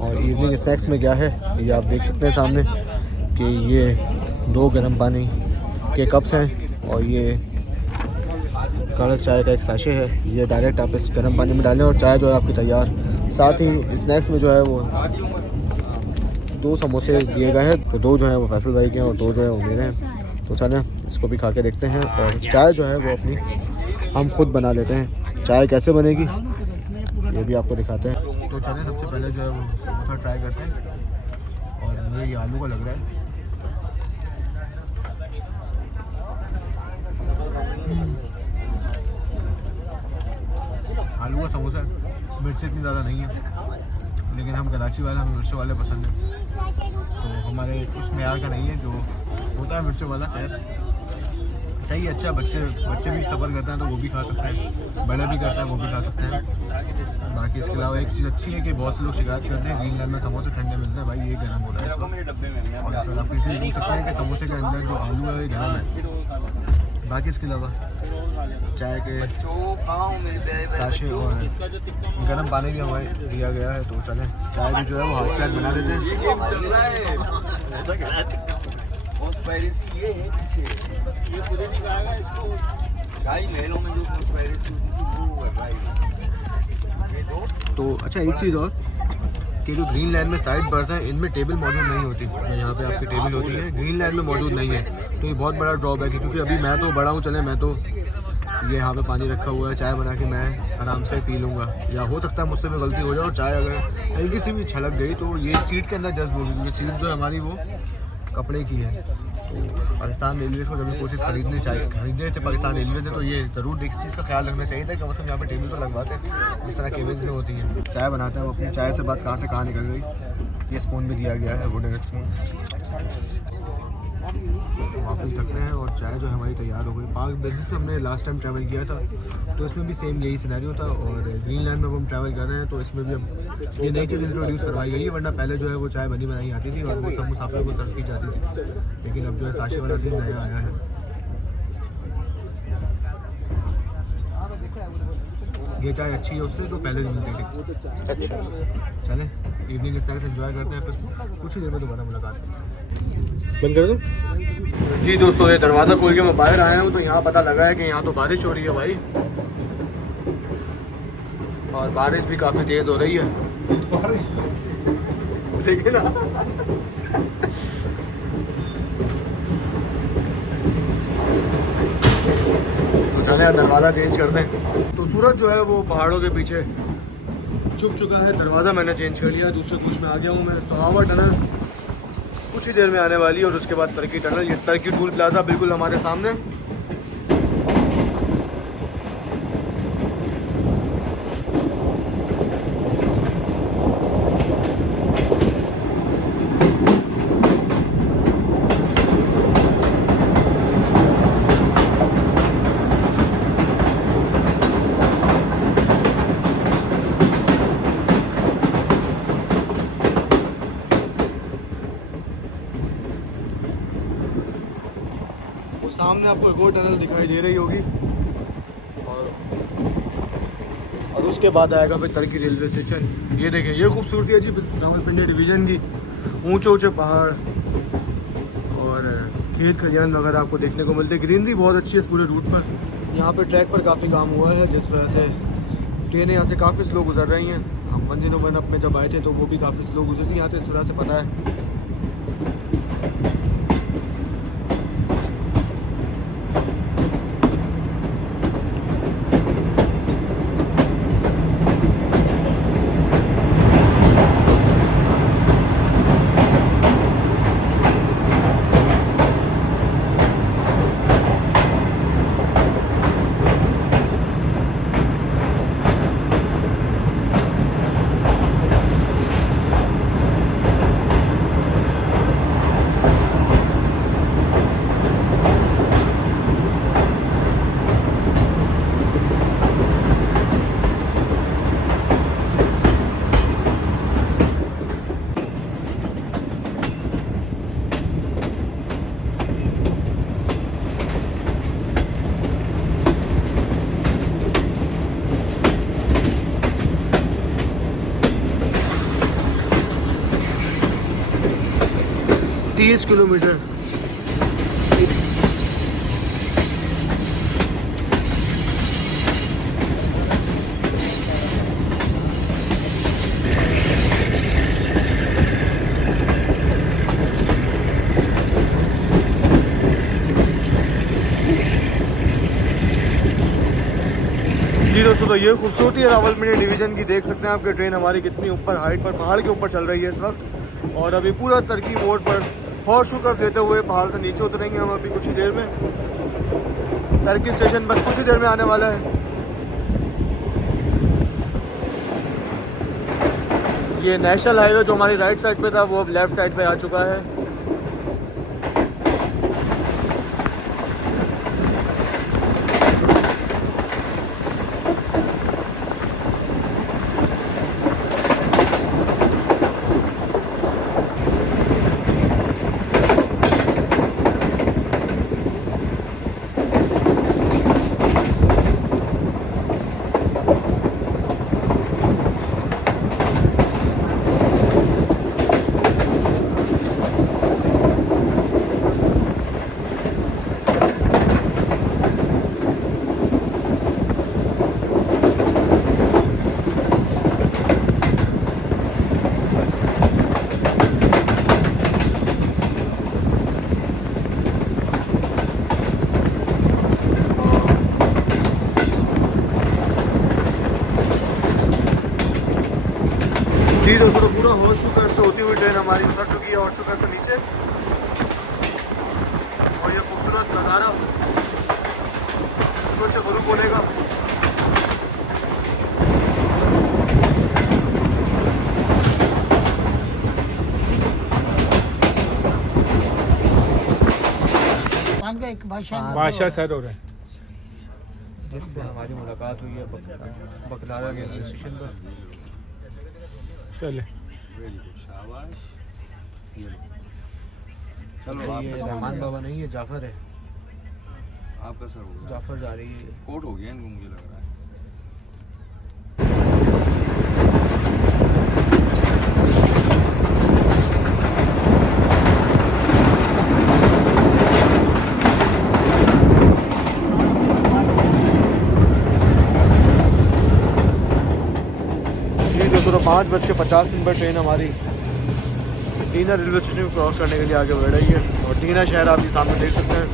और इवनिंग स्नैक्स में क्या है ये आप देख सकते हैं सामने कि ये 2 गर्म पानी के कप्स हैं और ये कड़क चाय का एक साशे है। ये डायरेक्ट आप इस गर्म पानी में डालें और चाय जो है आपकी तैयार। साथ ही स्नैक्स में जो है वो 2 समोसे दिए गए हैं, तो 2 जो हैं वो फैसल भाई के हैं और 2 जो है वो मेरे हैं। तो चलें इसको भी खा के देखते हैं और चाय जो है वो अपनी हम खुद बना लेते हैं। चाय कैसे बनेगी ये भी आपको दिखाते हैं। तो चलें सबसे पहले जो है वो समोसा ट्राई करते हैं और मुझे ये आलू का लग रहा है। आलू का समोसा मिर्च इतनी ज़्यादा नहीं है, लेकिन हम कराची वाले हमें मिर्चों वाले पसंद है, तो हमारे उस मेयार का नहीं है जो होता है मिर्चों वाला। खैर सही है, अच्छा। बच्चे भी सफ़र करते हैं तो वो भी खा सकते हैं, बड़े भी करते हैं वो भी खा सकते हैं। बाकी इसके अलावा एक चीज़ अच्छी है कि बहुत से लोग शिकायत करते हैं ग्रीन लाइन में समोसे ठंडे मिलते हैं, भाई ये गर्म हो रहा है इसको। और सर आप किसी भी पूछ सकते हैं कि समोसे के अंदर जो आलू है ये गर्म है। बाकी इसके अलावा चाय के साशे और गर्म पानी भी हमें दिया गया है। तो चलें चाय भी जो है वो हाथ फ्लैट बना देते हैं। तो अच्छा एक चीज़ और कि जो ग्रीन लाइन में साइड बर्थ है इनमें टेबल मौजूद नहीं होती, तो यहाँ पे आपकी टेबल होती है, ग्रीन लाइन में मौजूद नहीं है। तो ये बहुत बड़ा ड्रॉबैक है, क्योंकि अभी मैं तो बड़ा हूँ, चले मैं तो ये यहाँ पे पानी रखा हुआ है, चाय बना के मैं आराम से पी लूँगा, या हो सकता है मुझसे भी गलती हो जाए और चाय अगर हल्की सी भी छलक गई तो ये सीट के अंदर जज्ब होगी, क्योंकि सीट जो है हमारी वो कपड़े की है। तो पाकिस्तान रेलवेज़ को जब भी कोशिश खरीदने थे पाकिस्तान रेलवे ने, तो ये ज़रूर इस चीज़ का ख्याल रखना चाहिए था कि कम से कम यहाँ पे टेबल तो लगवाते हैं जिस तरह केबिन्स में होती हैं। चाय बनाते हैं, वो अपनी चाय से बात कहाँ से कहाँ निकल गई। ये स्पून भी दिया गया है, वुडन स्पून, वापस रखते हैं और चाय जो है हमारी तैयार हो गई। पाक बिजनेस में हमने लास्ट टाइम ट्रैवल किया था तो इसमें भी सेम यही सिनेरियो था, और ग्रीन लाइन में हम ट्रैवल कर रहे हैं तो इसमें भी अब ये नई चीज़ इंट्रोड्यूस करवाई गई है, वरना पहले जो है वो चाय बनी बनाई आती थी और वो सब मुसाफिरों को सर्व की जाती थी, लेकिन अब जो है साशे वाला सीन नया आया है। ये चाय अच्छी है उससे जो पहले मिलती थी। अच्छा चलें इवनिंग स्नैक्स एंजॉय करते हैं, फिर कुछ ही देर में दोबारा मुलाकात करते हैं। बंद कर दो। जी दोस्तों, ये दरवाज़ा खोल के मैं बाहर आया हूँ तो यहाँ पता लगा है कि यहाँ तो बारिश हो रही है भाई, और बारिश भी काफ़ी तेज़ हो रही है। देखिए ना तो चले दरवाज़ा चेंज करते हैं। तो सूरज जो है वो पहाड़ों के पीछे छुप चुका है, दरवाज़ा मैंने चेंज कर लिया, दूसरे कुछ में आ गया हूँ मैं। सहावा टनल कुछ ही देर में आने वाली है और उसके बाद तरक्की टनल। ये तरक्की टूल प्लाजा बिल्कुल हमारे सामने। सामने आपको एक और टनल दिखाई दे रही होगी और उसके बाद आएगा फिर तरक्की रेलवे स्टेशन। ये देखें, ये खूबसूरती है जी रावलपिंडी डिवीज़न की। ऊंचे ऊंचे पहाड़ और खेत खलियान वगैरह आपको देखने को मिलते हैं। ग्रीनरी बहुत अच्छी है इस पूरे रूट पर। यहाँ पे ट्रैक पर काफ़ी काम हुआ है, जिस वजह से ट्रेनें यहाँ से काफ़ी स्लो गुजर रही हैं। हम 1 अप में जब आए थे तो वो भी काफ़ी स्लो गुजरी थी यहाँ तो, इस वजह से पता है। 30 किलोमीटर। जी दोस्तों, तो ये खूबसूरती है रावलपिंडी डिवीज़न की। देख सकते हैं आपके ट्रेन हमारी कितनी ऊपर हाइट पर, पहाड़ के ऊपर चल रही है इस वक्त। और अभी पूरा तरकी मोड़ पर हॉर्स शू कर्व देते हुए पहाड़ से नीचे उतरेंगे हम अभी कुछ ही देर में। तरकी स्टेशन बस कुछ ही देर में आने वाला है। ये नेशनल हाईवे जो हमारी राइट साइड पे था वो अब लेफ्ट साइड पे आ चुका है। जी दोस्तों, तो पूरा हॉर्स शू कर्व से होती हुई ट्रेन हमारी उतर चुकी है हॉर्स शू कर्व से नीचे। और ये खूबसूरत नज़ारा कुछ गुरु बोलेगा। बादशाह सर हो रहे हैं। जिससे हमारी मुलाकात हुई है बकलारा रेलवे स्टेशन पर। चले चलो, ये रहमान बाबा नहीं है, जाफर है। आपका सर होगा, जाफर जा रही है। कोट हो गया इनको मुझे लग रहा है। तो 5:50 पर ट्रेन हमारी टीना रेलवे स्टेशन को क्रॉस करने के लिए आगे बढ़ रही है। और टीना शहर आप ये सामने देख सकते हैं।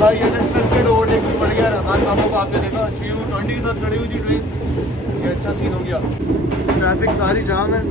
भाई अनएक्सपेक्टेड ओवरटेक भी पड़ गया रहमान साहब को। आपने देखा GU20 के साथ खड़ी हुई थी ट्रेन। ये अच्छा सीन हो गया। ट्रैफिक सारी जाम है।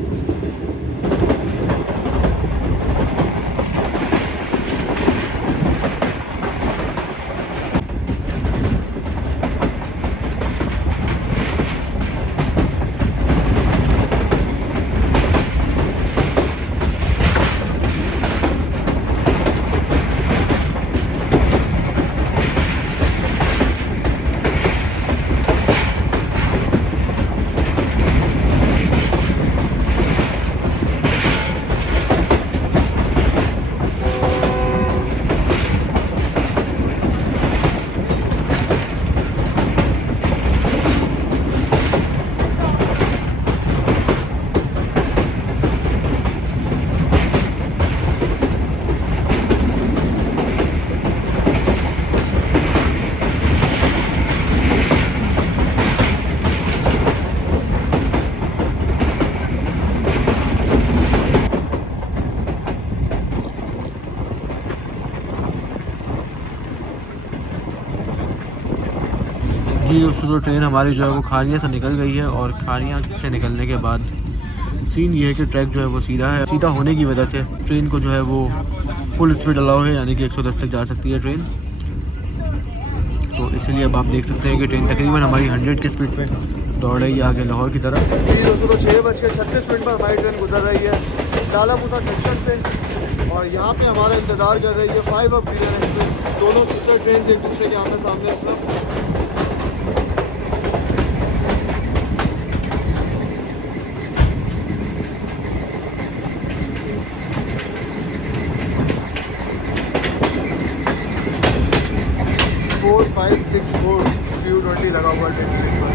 दोस्तों तो ट्रेन हमारी जो है वो खारियाँ से निकल गई है और खारियाँ से निकलने के बाद सीन ये है कि ट्रैक जो है वो सीधा है। सीधा होने की वजह से ट्रेन को जो है वो फुल स्पीड अलाउ है, यानी कि 110 तक जा सकती है ट्रेन। तो इसीलिए अब आप देख सकते हैं कि ट्रेन तकरीबन हमारी 100 की स्पीड पे दौड़ रही है आगे लाहौर की तरफ। दोस्तों तो 6:36 पर हमारी ट्रेन गुजर रही है लाला मुसा जंक्शन से और यहाँ पे हमारा इंतज़ार कर रही है 5 अप एक्सप्रेस। दोनों सिस्टर ट्रेन एक दूसरे के आमने सामने इस वक्त। 4564 Q20 लगा हुआ ट्रेन पर।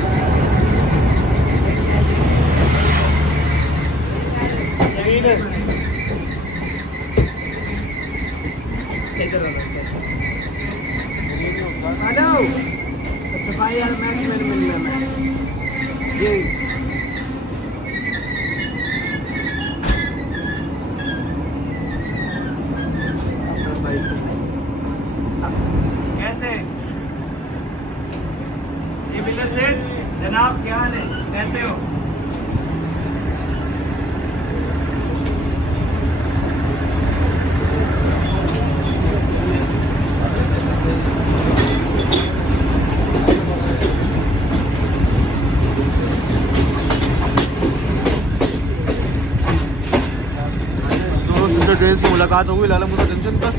कैसे ये बिल्ला सेठ जनाब क्या हाल है, कैसे हो? ट्रेन से मुलाकात हो गई लाला मुसा जंक्शन पर।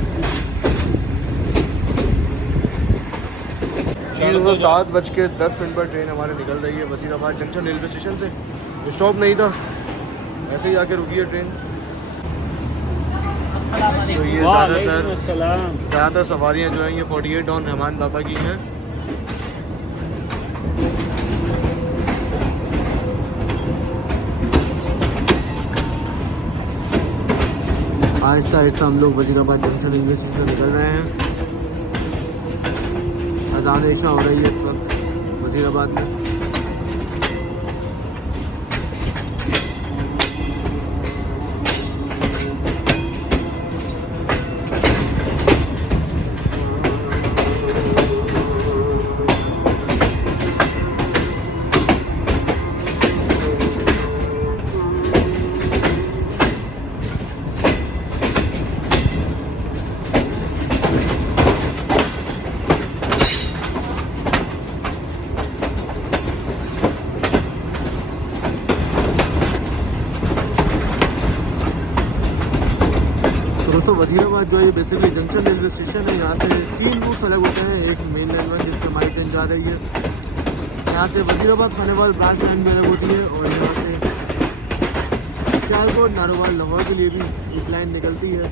7:10 पर ट्रेन हमारे निकल रही है वजीराबाद जंक्शन रेलवे स्टेशन से। स्टॉप नहीं था, ऐसे ही आके रुकी है ट्रेन। तो ये ज़्यादातर सवारियाँ जो हैं ये 48 डॉन रहमान बाबा की हैं। आहिस्ता आहिस्ता हम लोग वजीराबाद जंक्शन रेलवे स्टेशन से निकल रहे हैं। अज़ान इशा हो रही है इस वक्त वजीराबाद में। दोस्तों वजीराबाद जो है ये बेसिकली जंक्शन रेलवे स्टेशन है। यहाँ से 3 रूट्स अलग होते हैं। एक मेन लाइन वन जिस पर हमारी ट्रेन जा रही है, यहाँ से वजीराबाद खानेवाल ब्रांच लाइन भी अलग होती है और यहाँ से सियालकोट नारोवाल लाहौर के लिए भी एक लाइन निकलती है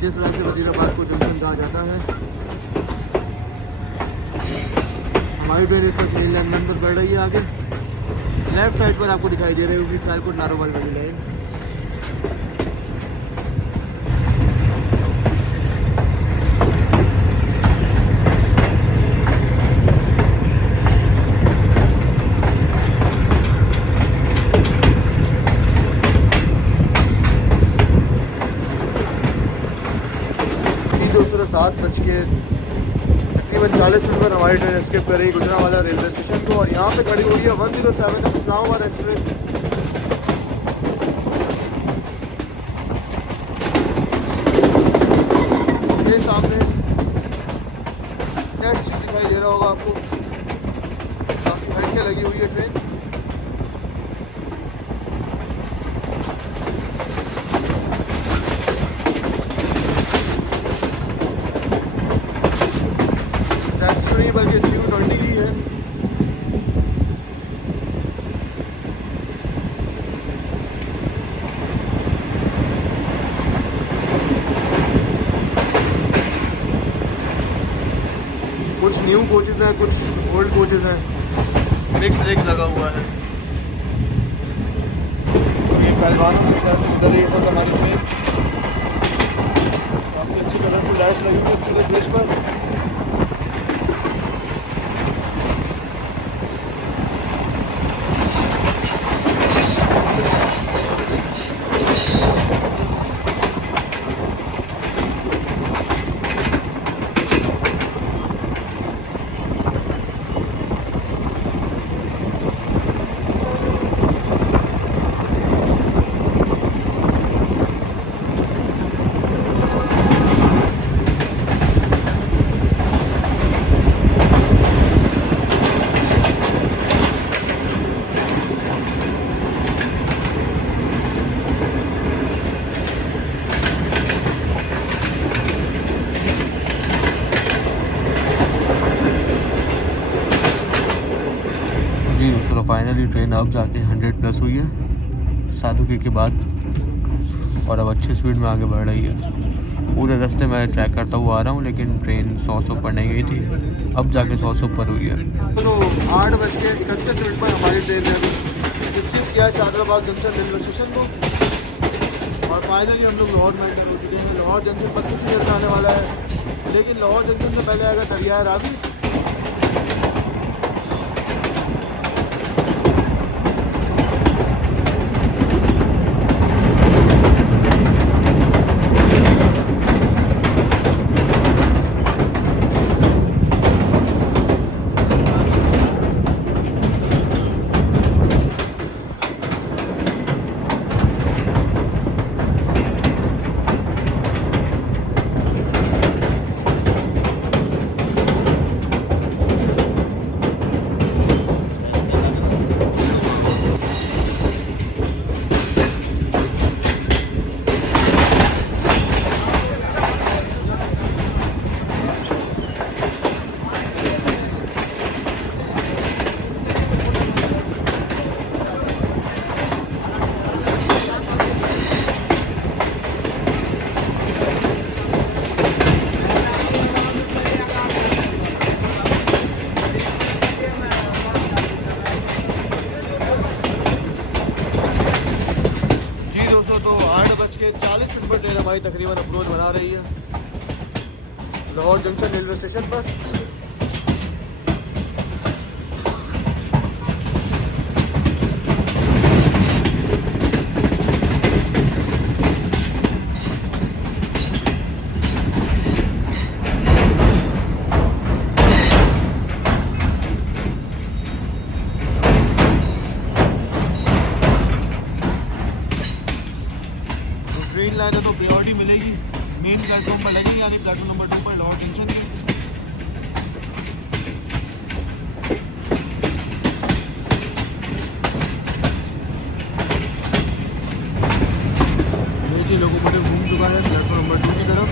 जिस तरह से वजीराबाद को जंक्शन कहा जाता है। हमारी ट्रेन इस वक्त मेन लाइन वन पर बढ़ रही है आगे। लेफ्ट साइड पर आपको दिखाई दे रही होगी सियालकोट नारोवाल वाली लाइन। दोस्तों 7:40 पर हमारी ट्रेन एस्केप कर रही गुजरांवाला रेलवे स्टेशन को और यहाँ पे खड़ी हुई है 107 इस्लामाबाद एक्सप्रेस। ये सामने सेट शीट दिखाई दे रहा होगा आपको, काफ़ी हट के लगी हुई है ट्रेन। बल्कि Q20 ही है। कुछ न्यू कोचेज हैं, कुछ ओल्ड कोचेज हैं, मिक्स रेक लगा हुआ है। ये पहलवानों के शहर से निकल रही है सब हमारी ट्रेन। काफ़ी अच्छी कलरफुल लाइट्स लगी हुई है पूरे देश पर। ट्रेन अब जाके 100+ हुई है 7 बजे के बाद और अब अच्छी स्पीड में आगे बढ़ रही है। पूरे रास्ते मैं ट्रैक करता हुआ आ रहा हूँ, लेकिन ट्रेन 100 से ऊपर नहीं गई थी, अब जाके 100 से ऊपर हुई है। तो 8:31 पर हमारी ट्रेन ने रिसीव किया है शादराबाद जंक्शन रेलवे स्टेशन को और फाइनली हम लोग लाहौर में एंटर हो चुके हैं। लाहौर जंक्शन 25 मिनट में आने वाला है, लेकिन लाहौर जंक्शन से पहले आएगा दरिया रावी। तो 8:40 पर ट्रेन हमारी तकरीबन अप्रोच बना रही है लाहौर जंक्शन रेलवे स्टेशन पर। ट्रेन लाइन है तो प्रायोरिटी मिलेगी, मेन प्लेटफॉर्म पर लगेगी, यानी प्लेटफॉर्म नंबर 2 पर लाहौर जंक्शन की। देखिए लोकोमोटिव घूम चुका है प्लेटफॉर्म नंबर 2 की तरफ।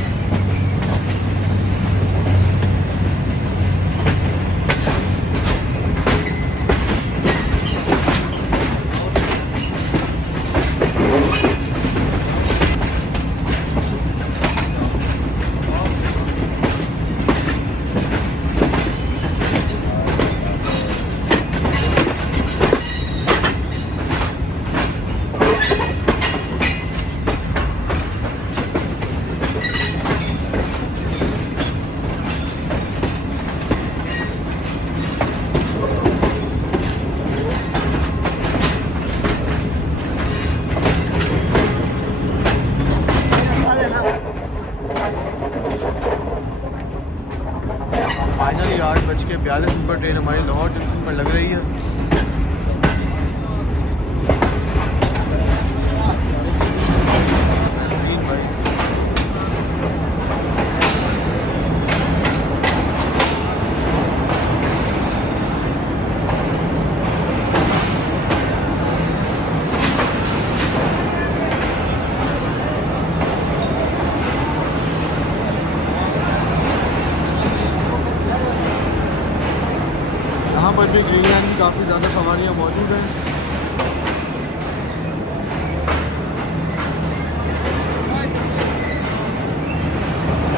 फाइनली 8:42 पर ट्रेन हमारी लाहौर जंक्शन पर लग रही है। यहाँ पर भी ग्रीन लाइन की काफ़ी ज़्यादा सवारियाँ मौजूद हैं।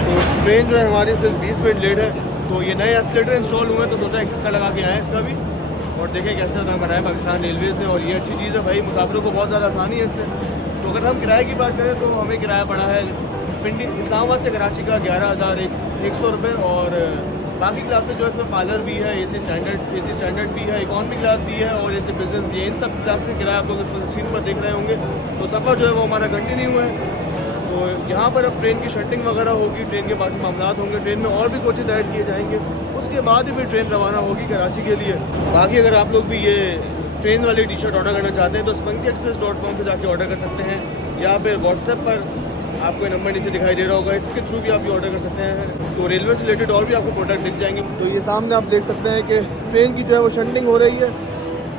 तो ट्रेन जो है हमारी सिर्फ 20 मिनट लेट है। तो ये नए एस्केलेटर इंस्टॉल हुए हैं तो सोचा एक चक्कर लगा के आए इसका भी और देखें कैसे होता है बनाया पाकिस्तान रेलवेज़ ने। और ये अच्छी चीज़ है भाई, मुसाफिरों को बहुत ज़्यादा आसानी है इससे। तो अगर हम किराए की बात करें तो हमें किराया पड़ा है पिंडी इस्लामाबाद से कराची का 11,100 रुपये। और बाकी क्लासेस जो है इसमें पार्लर भी है, एसी स्टैंडर्ड भी है, इकॉनमी क्लास भी है और एसी बिजनेस भी है। इन सब क्लासेस किराया आप लोग स्क्रीन पर देख रहे होंगे। तो सफ़र जो है वो हमारा कंटिन्यू है। तो यहाँ पर अब ट्रेन की शंटिंग वगैरह होगी, ट्रेन के बाकी मामला होंगे, ट्रेन में और भी कोचेज़ ऐड किए जाएंगे, उसके बाद ही फिर ट्रेन रवाना होगी कराची के लिए। बाकी अगर आप लोग भी ये ट्रेन वाली टी शर्ट ऑर्डर करना चाहते हैं तो spunkyexpress.com से जाके ऑर्डर कर सकते हैं, या फिर व्हाट्सएप पर आपको नंबर नीचे दिखाई दे रहा होगा, इसके थ्रू भी आप ये ऑर्डर कर सकते हैं। तो रेलवे से रिलेटेड और भी आपको प्रोडक्ट दिख जाएंगे। तो ये सामने आप देख सकते हैं कि ट्रेन की जो है वो शंटिंग हो रही है।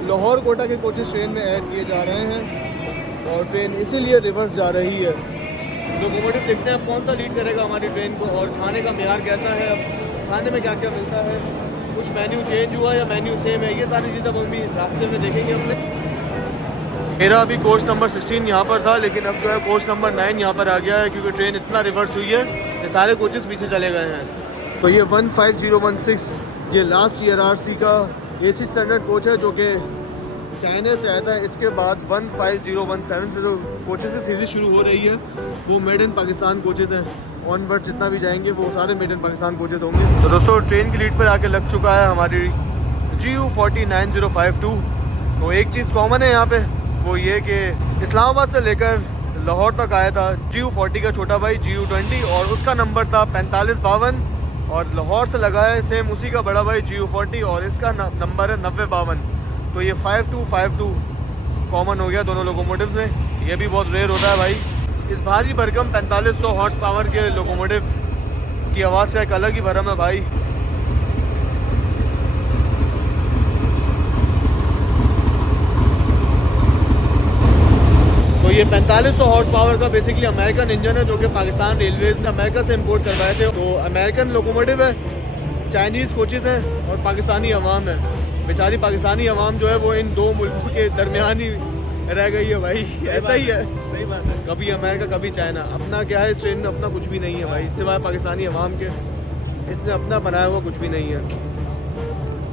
लाहौर कोटा के कोचेज़ ट्रेन में ऐड किए जा रहे हैं और ट्रेन इसीलिए रिवर्स जा रही है। लोकोमोटिव देखते हैं अब कौन सा लीड करेगा हमारी ट्रेन को और खाने का मेयार कैसा है, अब खाने में क्या क्या मिलता है। कुछ मेन्यू चेंज हुआ या मेन्यू सेम है, ये सारी चीज़ें हम भी रास्ते में देखेंगे अपने। मेरा अभी कोच नंबर 16 यहाँ पर था, लेकिन अब जो है कोच नंबर 9 यहाँ पर आ गया है, क्योंकि ट्रेन इतना रिवर्स हुई है कि सारे कोचेस पीछे चले गए हैं। तो ये 15016 ये लास्ट ERRC का AC स्टैंडर्ड कोच है, जो कि चाइना से आया था। इसके बाद 15017 से जो कोचेस की सीरीज शुरू हो रही है वो मेड इन पाकिस्तान कोचेस हैं। ऑनवर्ड जितना भी जाएंगे वो सारे मेड इन पाकिस्तान कोचेस होंगे। तो दोस्तों ट्रेन की लीड पर आके लग चुका है हमारी GU409052। तो एक चीज़ कॉमन है यहाँ पे, वो ये कि इस्लामाबाद से लेकर लाहौर तक आया था GU40 का छोटा भाई GU20, और उसका नंबर था 4552, और लाहौर से लगा है सेम उसी का बड़ा भाई GU40, और इसका नंबर है 9052। तो ये 5252 कॉमन हो गया दोनों लोकोमोटिव्स में। ये भी बहुत रेयर होता है भाई। इस भारी भरकम 4500 हॉर्स पावर के लोकोमोटिव की आवाज़ से एक अलग ही भरम है भाई। तो ये 4500 हॉर्स पावर का बेसिकली अमेरिकन इंजन है, जो कि पाकिस्तान रेलवेज ने अमेरिका से इंपोर्ट करवाए थे। तो अमेरिकन लोकोमोटिव है, चाइनीज़ कोचेस हैं और पाकिस्तानी अवाम है। बेचारी पाकिस्तानी अवाम जो है वो इन दो मुल्कों के दरमियान ही रह गई है भाई। ऐसा ही है, सही बात है। कभी अमेरिका कभी चाइना। अपना क्या है इस ट्रेन में, अपना कुछ भी नहीं है भाई, सिवाय पाकिस्तानी अवाम के। इसने अपना बनाया हुआ कुछ भी नहीं है।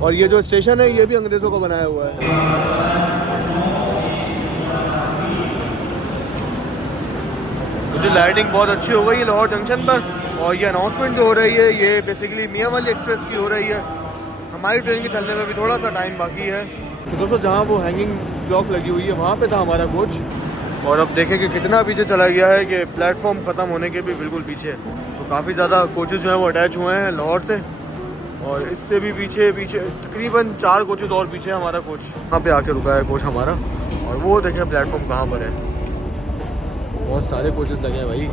और ये जो स्टेशन है ये भी अंग्रेज़ों का बनाया हुआ है। मुझे लाइटिंग बहुत अच्छी हो गई है लाहौर जंक्शन पर, और ये अनाउंसमेंट जो हो रही है ये बेसिकली मियाँ वाली एक्सप्रेस की हो रही है। हमारी ट्रेन के चलने में भी थोड़ा सा टाइम बाकी है। तो दोस्तों जहाँ वो हैंगिंग ब्लॉक लगी हुई है वहाँ पे था हमारा कोच, और अब देखें कि कितना पीछे चला गया है, कि प्लेटफॉर्म ख़त्म होने के भी बिल्कुल पीछे। तो काफ़ी ज़्यादा कोचेज़ जो हैं वो अटैच हुए हैं लाहौर से, और इससे भी पीछे तकरीबन 4 कोचेज़ और पीछे है हमारा कोच। यहाँ पे आके रुका है कोच हमारा, और वो देखें प्लेटफॉर्म कहाँ पर है। बहुत सारे कोचेज़ लगे हैं भाई,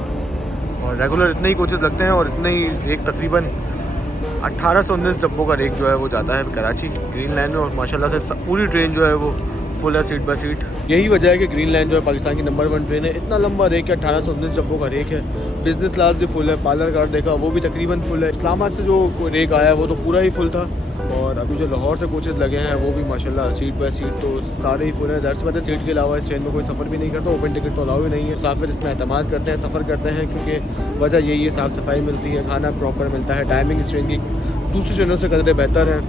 और रेगुलर इतने ही कोचेज़ लगते हैं, और इतने ही एक तकरीबन 18 से 19 डब्बों का रेक जो है वो जाता है कराची ग्रीन लाइन में। और माशाल्लाह से पूरी ट्रेन जो है वो फुल है, सीट बाय सीट। यही वजह है कि ग्रीन लाइन जो है पाकिस्तान की नंबर 1 ट्रेन है। इतना लंबा रेक है, 18 से 19 डब्बों का रेक है। बिजनेस क्लास भी फुल है, पार्लर कार्ड देखा वो भी तकरीबन फुल है। इस्लामाबाद से जो रेक आया वो तो पूरा ही फुल था, और अभी जो लाहौर से कोचेज़ लगे हैं वो भी माशाल्लाह सीट बाय सीट तो सारे ही फुल हैं। दर से बदर सीट के अलावा इस ट्रेन में कोई सफ़र भी नहीं करता, ओपन टिकट तो अलाउ ही नहीं है। मुसाफिर इसमें एतमाद करते हैं, सफ़र करते हैं, क्योंकि वजह यही है साफ़ सफाई मिलती है, खाना प्रॉपर मिलता है, टाइमिंग इस ट्रेन की दूसरी ट्रेनों से कदरे बेहतर है।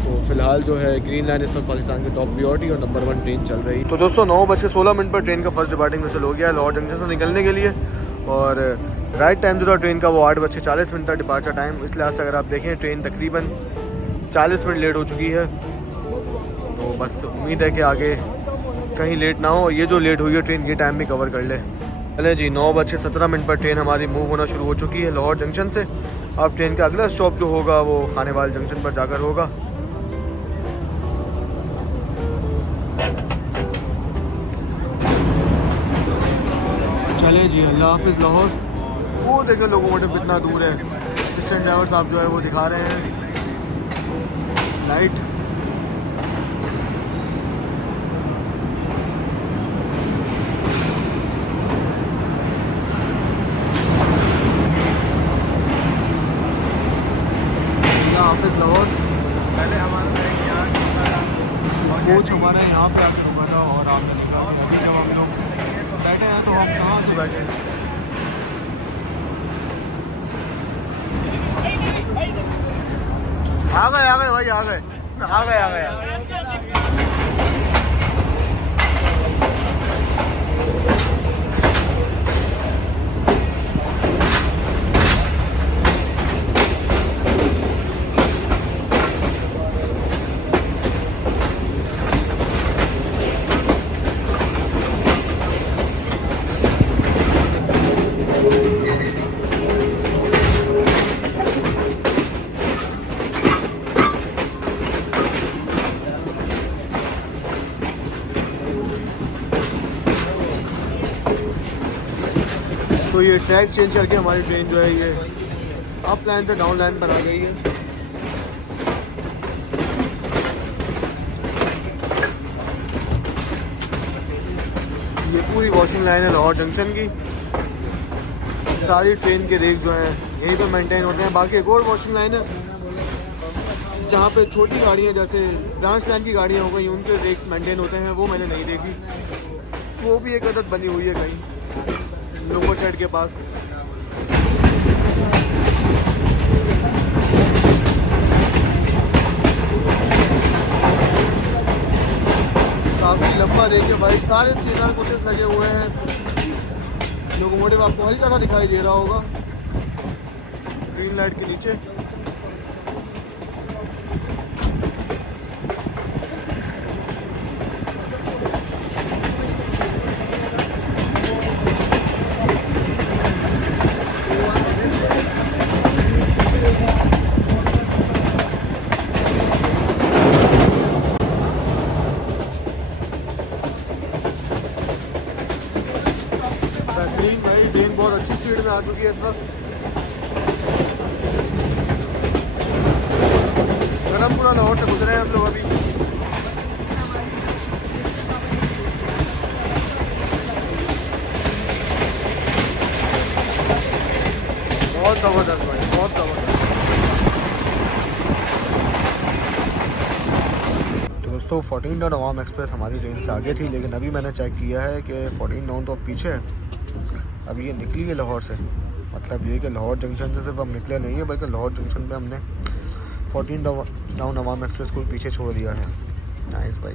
तो फ़िलहाल जो है ग्रीन लाइन इस वक्त पाकिस्तान की टॉप प्रायोरिटी और नंबर 1 ट्रेन चल रही है। तो दोस्तों 9:16 पर ट्रेन का फर्स्ट डिपार्टिंग मिसल हो गया है लाहौर जंक्शन से निकलने के लिए, और राइट टाइम जो था ट्रेन का वो 8:40 था डिपार्चर टाइम। इस लिहाज से अगर आप देखें ट्रेन तकरीबन 40 मिनट लेट हो चुकी है। तो बस उम्मीद है कि आगे कहीं लेट ना हो, और ये जो लेट हुई है ट्रेन ये टाइम भी कवर कर ले। चले जी 9:17 पर ट्रेन हमारी मूव होना शुरू हो चुकी है लाहौर जंक्शन से। अब ट्रेन का अगला स्टॉप जो होगा वो खानेवाल जंक्शन पर जाकर होगा। चले जी अल्लाह हाफिज़ लाहौर। वो देखें लोकोमोटिव कितना दूर है। असिस्टेंट ड्राइवर साहब जो है वो दिखा रहे हैं लाइट। हाफिज़ लाहौर। पहले हमारा कोच हमारा यहाँ पे आकर रुका था, और आपने देखा कि अभी जब हम लोग बैठे हैं तो हम कहाँ से बैठे हैं। आ गए भाई आ गए। तो ये ट्रैक चेंज करके हमारी ट्रेन जो है ये अप लाइन से डाउन लाइन पर आ गई है। ये पूरी वॉशिंग लाइन है लाहौर जंक्शन की। सारी ट्रेन के रेक जो हैं यही तो मेंटेन होते हैं। बाकी एक और वॉशिंग लाइन है जहाँ पे छोटी गाड़ियाँ जैसे ब्रांच लाइन की गाड़ियाँ हो गई उनके रेट्स मेंटेन होते हैं, वो मैंने नहीं देखी। वो भी एक आदत बनी हुई है कहीं लोगो शेड के पास। काफ़ी लंबा देखिए भाई, सारे सीजन कोचेस लगे हुए हैं। लोकोमोटिव आपको हल्का सा दिखाई दे रहा होगा ग्रीन लाइट के नीचे। बेहतरीन भाई, ट्रेन बहुत अच्छी स्पीड में आ चुकी है इस वक्त। गरमपुरा लाहौर से गुजरे हैं हम लोग अभी। बहुत ज़बरदस्त भाई, बहुत ज़बरदस्त। दोस्तों 14 डाउन अवाम एक्सप्रेस हमारी ट्रेन से आगे थी, लेकिन अभी मैंने चेक किया है कि 14 डाउन तो पीछे है। अभी ये निकली है लाहौर से, मतलब ये कि लाहौर जंक्शन से सिर्फ हम निकले नहीं है बल्कि लाहौर जंक्शन पे हमने 14 डाउन अवाम एक्सप्रेस को पीछे छोड़ दिया है। नाइस भाई।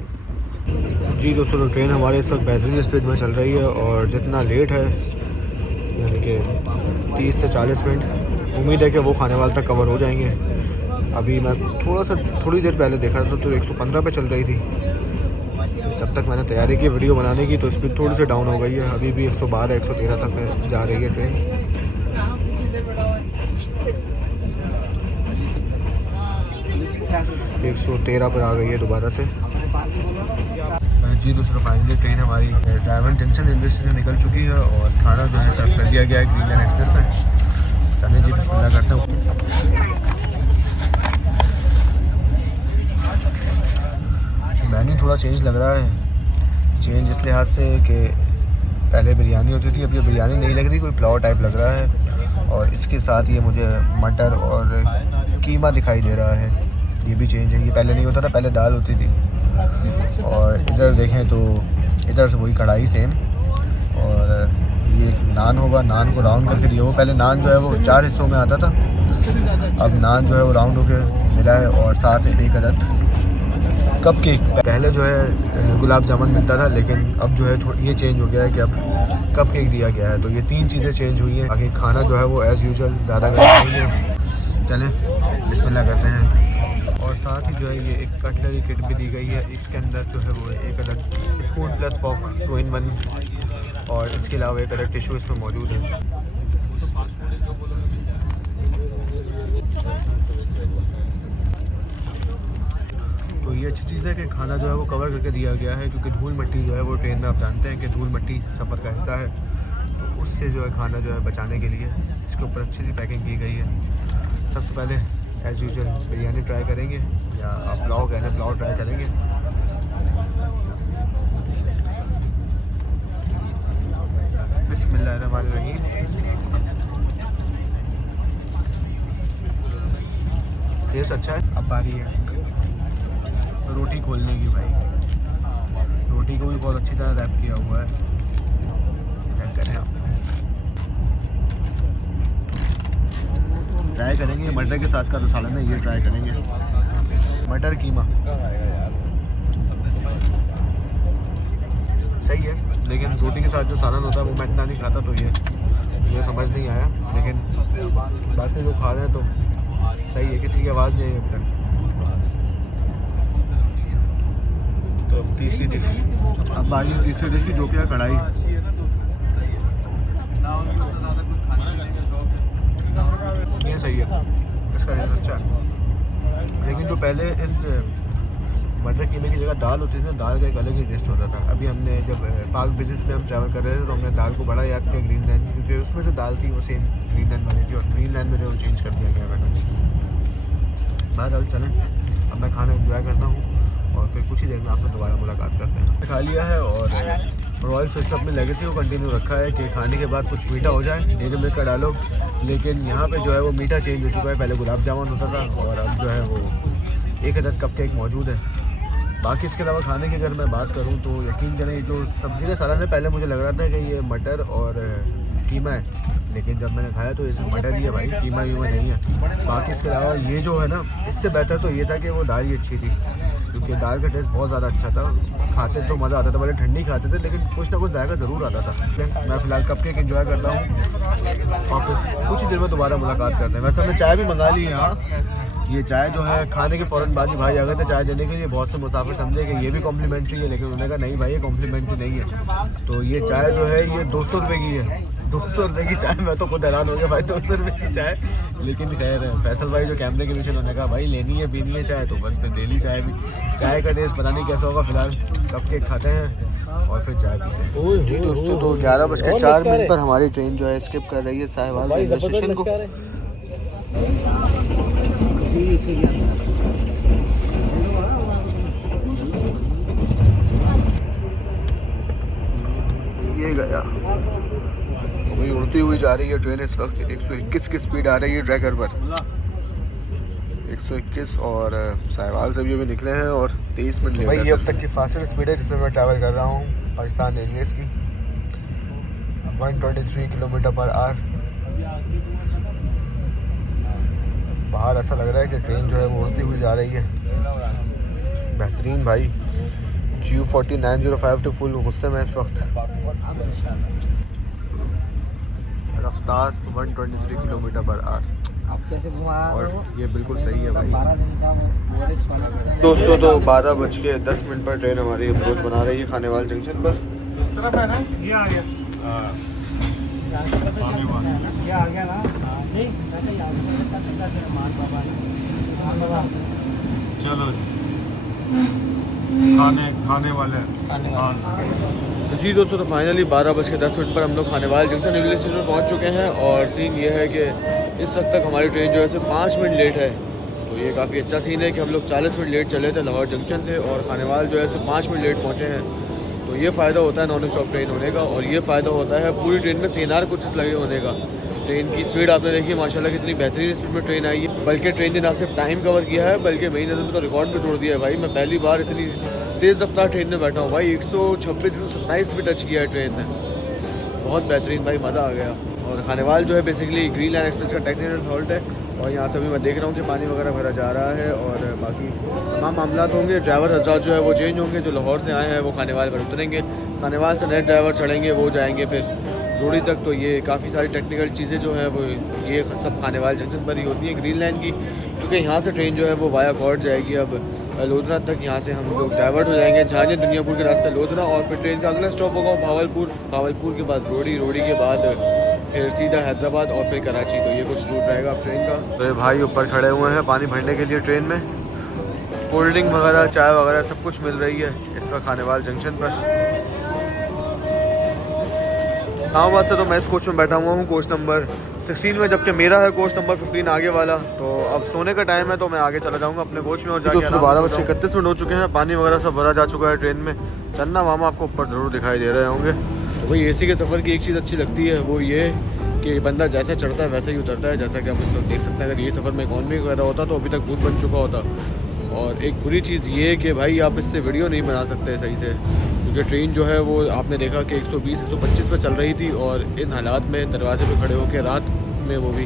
जी दोस्तों, तो ट्रेन हमारे इस वक्त बेहतरीन स्पीड में चल रही है और जितना लेट है यानी कि 30 से 40 मिनट, उम्मीद है कि वो खाने वाले तक कवर हो जाएंगे। अभी मैं थोड़ी देर पहले देखा था तो 115 पे चल रही थी। जब तक मैंने तैयारी की वीडियो बनाने की तो स्पीड थोड़ी सी डाउन हो गई है। अभी भी 112 113 तक जा रही है ट्रेन। 113 पर आ गई है दोबारा से। जी दोस्तों, फाइनली ट्रेन हमारी ड्राइवर जंक्शन रेलवे स्टेशन निकल चुकी है और खाना जो है सर्व कर दिया गया है ग्रीन लाइन एक्सप्रेस में। चलिए जी बिस्मिल्लाह करता हूँ। मेन्यू थोड़ा चेंज लग रहा है, चेंज इस लिहाज से कि पहले बिरयानी होती थी, अब ये बिरयानी नहीं लग रही, कोई पुलाव टाइप लग रहा है। और इसके साथ ये मुझे मटर और कीमा दिखाई दे रहा है, ये भी चेंज है। ये पहले नहीं होता था, पहले दाल होती थी। और इधर देखें तो इधर से वही कढ़ाई सेम, और ये नान होगा, नान को राउंड करके दिया। वो पहले नान जो है वो 4 हिस्सों में आता था, अब नान जो है वो राउंड होकर मिला है। और साथ एक अदद कप केक, पहले जो है गुलाब जामुन मिलता था, लेकिन अब जो है ये चेंज हो गया है कि अब कप केक दिया गया है। तो ये 3 चीज़ें चेंज हुई हैं। बाकी खाना जो है वो एज़ यूजुअल ज़्यादा गर्म नहीं है। चलें बिस्मिल्लाह करते हैं। और साथ ही जो है ये एक कटलरी किट भी दी गई है। इसके अंदर जो है वो एक अदद स्पून प्लस फॉर्क 2 in 1, और इसके अलावा एक अदद टिशू इसमें मौजूद है। तो ये अच्छी चीज़ है कि खाना जो है वो कवर करके दिया गया है, क्योंकि धूल मिट्टी जो है वो ट्रेन में आप जानते हैं कि धूल मिट्टी सफ़र का हिस्सा है। तो उससे जो है खाना जो है बचाने के लिए इसके ऊपर अच्छी सी पैकिंग की गई है। सबसे पहले एज़ यूजुअल बिरयानी ट्राई करेंगे, या आप पुलाव कहने पुलाव ट्राई करेंगे। बिस्मिल्लाहिर्रहमानिर्रहीम। टेस्ट अच्छा है। अब बारी है रोटी खोलने की भाई। रोटी को भी बहुत अच्छी तरह रैप किया हुआ है। चेक करें आप, ट्राई करेंगे। मटर के साथ का तो सालन है, ये ट्राई करेंगे मटर कीमा। सही है, लेकिन रोटी के साथ जो सालन होता है वो मैं इतना नहीं खाता, तो ये समझ नहीं आया। लेकिन बाकी लोग खा रहे हैं तो सही है, किसी की आवाज़ नहीं है अभी तक। तो तीसरी डिश, अब बारी है तीसरी डिश की, जो कि है कढ़ाई। ये सही है, इसका टेस्ट अच्छा है। लेकिन जो पहले इस मटर कीमे की जगह दाल होती थी ना, दाल का एक अलग ही टेस्ट होता था। अभी हमने जब पाक बिजनेस में हम ट्रैवल कर रहे थे तो हमने दाल को बड़ा याद किया ग्रीन लाइन, क्योंकि उसमें जो दाल थी वो सेम ग्रीन लाइन वाली थी, और ग्रीन लाइन में जो चेंज कर दिया गया मैंने। बहरहाल चलें, अब मैं खाना एंजॉय करता हूँ और फिर कुछ ही देर में आपसे दोबारा मुलाकात करते हैं। खा लिया है और रॉयल स्विच अपनी लेगेसी को कंटिन्यू रखा है कि खाने के बाद कुछ मीठा हो जाए, डेरी मिल्क का डालो। लेकिन यहाँ पे जो है वो मीठा चेंज हो चुका है। पहले गुलाब जामुन होता था और अब जो है वो एक अदद कपकेक मौजूद है। बाकी इसके अलावा खाने की अगर मैं बात करूं तो यकीन करें जो सब्ज़ी का सालन है, पहले मुझे लग रहा था कि ये मटर और कीमा है, लेकिन जब मैंने खाया तो इसमें मटर ही है भाई, कीमा वीमा नहीं है। बाकी इसके अलावा ये जो है ना, इससे बेहतर तो ये था कि वो दाल ही अच्छी थी, क्योंकि दाल का टेस्ट बहुत ज़्यादा अच्छा था। खाते तो मज़ा आता था, बड़े ठंडी खाते थे, लेकिन कुछ ना कुछ जायका ज़रूर आता था। मैं फ़िलहाल कपकेक एंजॉय करता हूँ और फिर कुछ ही देर में दोबारा मुलाकात करते हैं। वैसे हमने चाय भी मंगा ली है यहाँ। ये चाय जो है खाने के फ़ौरन बाद ही भाई आ गए थे चाय देने के लिए। बहुत से मुसाफिर समझे कि ये भी कॉम्प्लीमेंट्री है, लेकिन उन्होंने कहा नहीं भाई ये कॉम्प्लीमेंट्री नहीं है। तो ये चाय जो है ये 200 रुपये की है। 200 रुपये की चाय, मैं तो खुद हैरान हो गया भाई, 200 रुपये की चाय। लेकिन खैर फैसल भाई जो कैमरे के पीछे, उन्होंने कहा भाई लेनी है पीनी है चाय, तो बस फिर ले ली चाय भी। चाय का टेस्ट पता नहीं कैसा होगा, फिलहाल कपकेक खाते हैं और फिर चाय पीते हैं। जी दोस्तों, तो 11:04 पर हमारी ट्रेन जो है स्किप कर रही है साहिवाल रेलवे स्टेशन को। ये गया वही उड़ती हुई जा रही है ट्रेन इस वक्त। 121 की स्पीड आ रही है ट्रैकर पर, 121, और साहिवाल से भी अभी निकले हैं और 23 मिनट ले। भाई ये अब तक की फास्टेस्ट स्पीड है जिसमें मैं ट्रैवल कर रहा हूँ पाकिस्तान एयरवेज की, 123 किलोमीटर पर आवर। बाहर ऐसा लग रहा है कि ट्रेन जो है वो उड़ती हुई जा रही है। बेहतरीन भाई, GU4905 तो फुल गुस्से में इस वक्त। रफ्तार 123 किलोमीटर पर आवर। आप कैसे घुमा और ये बिल्कुल सही है भाई। 12 दिन का दोस्तों, तो 12:10 पर ट्रेन हमारी अप्रोच बना रही है खानेवाल जंक्शन पर। इस तरफ है ना, ये आ गया। ये आ गया ना, नहीं चलो खाने वाले जी दोस्तों, तो फाइनली 12:10 पर हम लोग खानेवाल जंक्शन रेलवे स्टेशन पर पहुंच चुके हैं। और सीन ये है कि इस वक्त तक हमारी ट्रेन जो है सिर्फ 5 मिनट लेट है। तो ये काफ़ी अच्छा सीन है कि हम लोग 40 मिनट लेट चले थे लाहौर जंक्शन से, और खानेवाल जो है सिर्फ 5 मिनट लेट पहुँचे हैं। तो ये फ़ायदा होता है नॉन स्टॉप ट्रेन होने का, और ये फ़ायदा होता है पूरी ट्रेन में CNR कोचेस लगे होने का। ट्रेन की स्पीड आपने देखी माशाल्लाह कितनी बेहतरीन स्पीड में ट्रेन आई है। बल्कि ट्रेन ने ना सिर्फ टाइम कवर किया है, बल्कि मेरी नज़र में तो रिकॉर्ड भी तोड़ दिया है भाई। मैं पहली बार इतनी तेज़ रफ्तार ट्रेन में बैठा हूँ भाई। 126-127 भी टच किया है ट्रेन ने। बहुत बेहतरीन भाई, मज़ा आ गया। और खानेवाल जो है बेसिकली ग्रीन लाइन एक्सप्रेस का टेक्निकल हॉल्ट है, और यहाँ से भी मैं देख रहा हूँ कि पानी वगैरह भरा जा रहा है, और बाकी तमाम मामला होंगे। ड्राइवर हज़रात जो है वो चेंज होंगे, जो लाहौर से आए हैं वो खानेवाल पर उतरेंगे, खानेवाल से नए ड्राइवर चढ़ेंगे, वो जाएंगे फिर जोड़ी तक। तो ये काफ़ी सारी टेक्निकल चीज़ें जो हैं वो ये सब खानेवाल जंक्शन पर ही होती हैं ग्रीन लाइन की, क्योंकि यहाँ से ट्रेन जो है वो वाया कॉर्ड जाएगी अब लोधरा तक। यहाँ से हम लोग डाइवर्ट हो जाएंगे झांझे दुनियापुर के रास्ते लोधरा, और फिर ट्रेन का अगला स्टॉप होगा भावलपुर, भावलपुर के बाद रोडी, रोडी के बाद फिर सीधा हैदराबाद और फिर कराची। तो ये कुछ रूट रहेगा अब ट्रेन का। तो ये भाई ऊपर खड़े हुए हैं पानी भरने के लिए ट्रेन में। कोल्ड ड्रिंक वगैरह, चाय वगैरह सब कुछ मिल रही है इस वक्त खानेवाल जंक्शन पर। इस्लामाबाद से तो मैं इस कोच में बैठा हुआ हूँ, कोच नंबर 16 में, जबकि मेरा है कोच नंबर 15 आगे वाला। तो अब सोने का टाइम है, तो मैं आगे चला जाऊँगा अपने कोच में और जाके 12:31 हो चुके हैं। पानी वगैरह सब भरा जा चुका है ट्रेन में। चन्ना मामा आपको ऊपर ज़रूर दिखाई दे रहे होंगे। तो भाई AC के सफ़र की एक चीज़ अच्छी लगती है, वो ये कि बंदा जैसा चढ़ता है वैसा ही उतरता है। जैसा कि आप इस वक्त देख सकते हैं, अगर ये सफ़र में इकॉनमी वगैरह होता तो अभी तक भूत बन चुका होता। और एक बुरी चीज़ ये है कि भाई आप इससे वीडियो नहीं बना सकते सही से, क्योंकि ट्रेन जो है वो आपने देखा कि 120-125 पे चल रही थी, और इन हालात में दरवाजे पे खड़े होकर रात में वो भी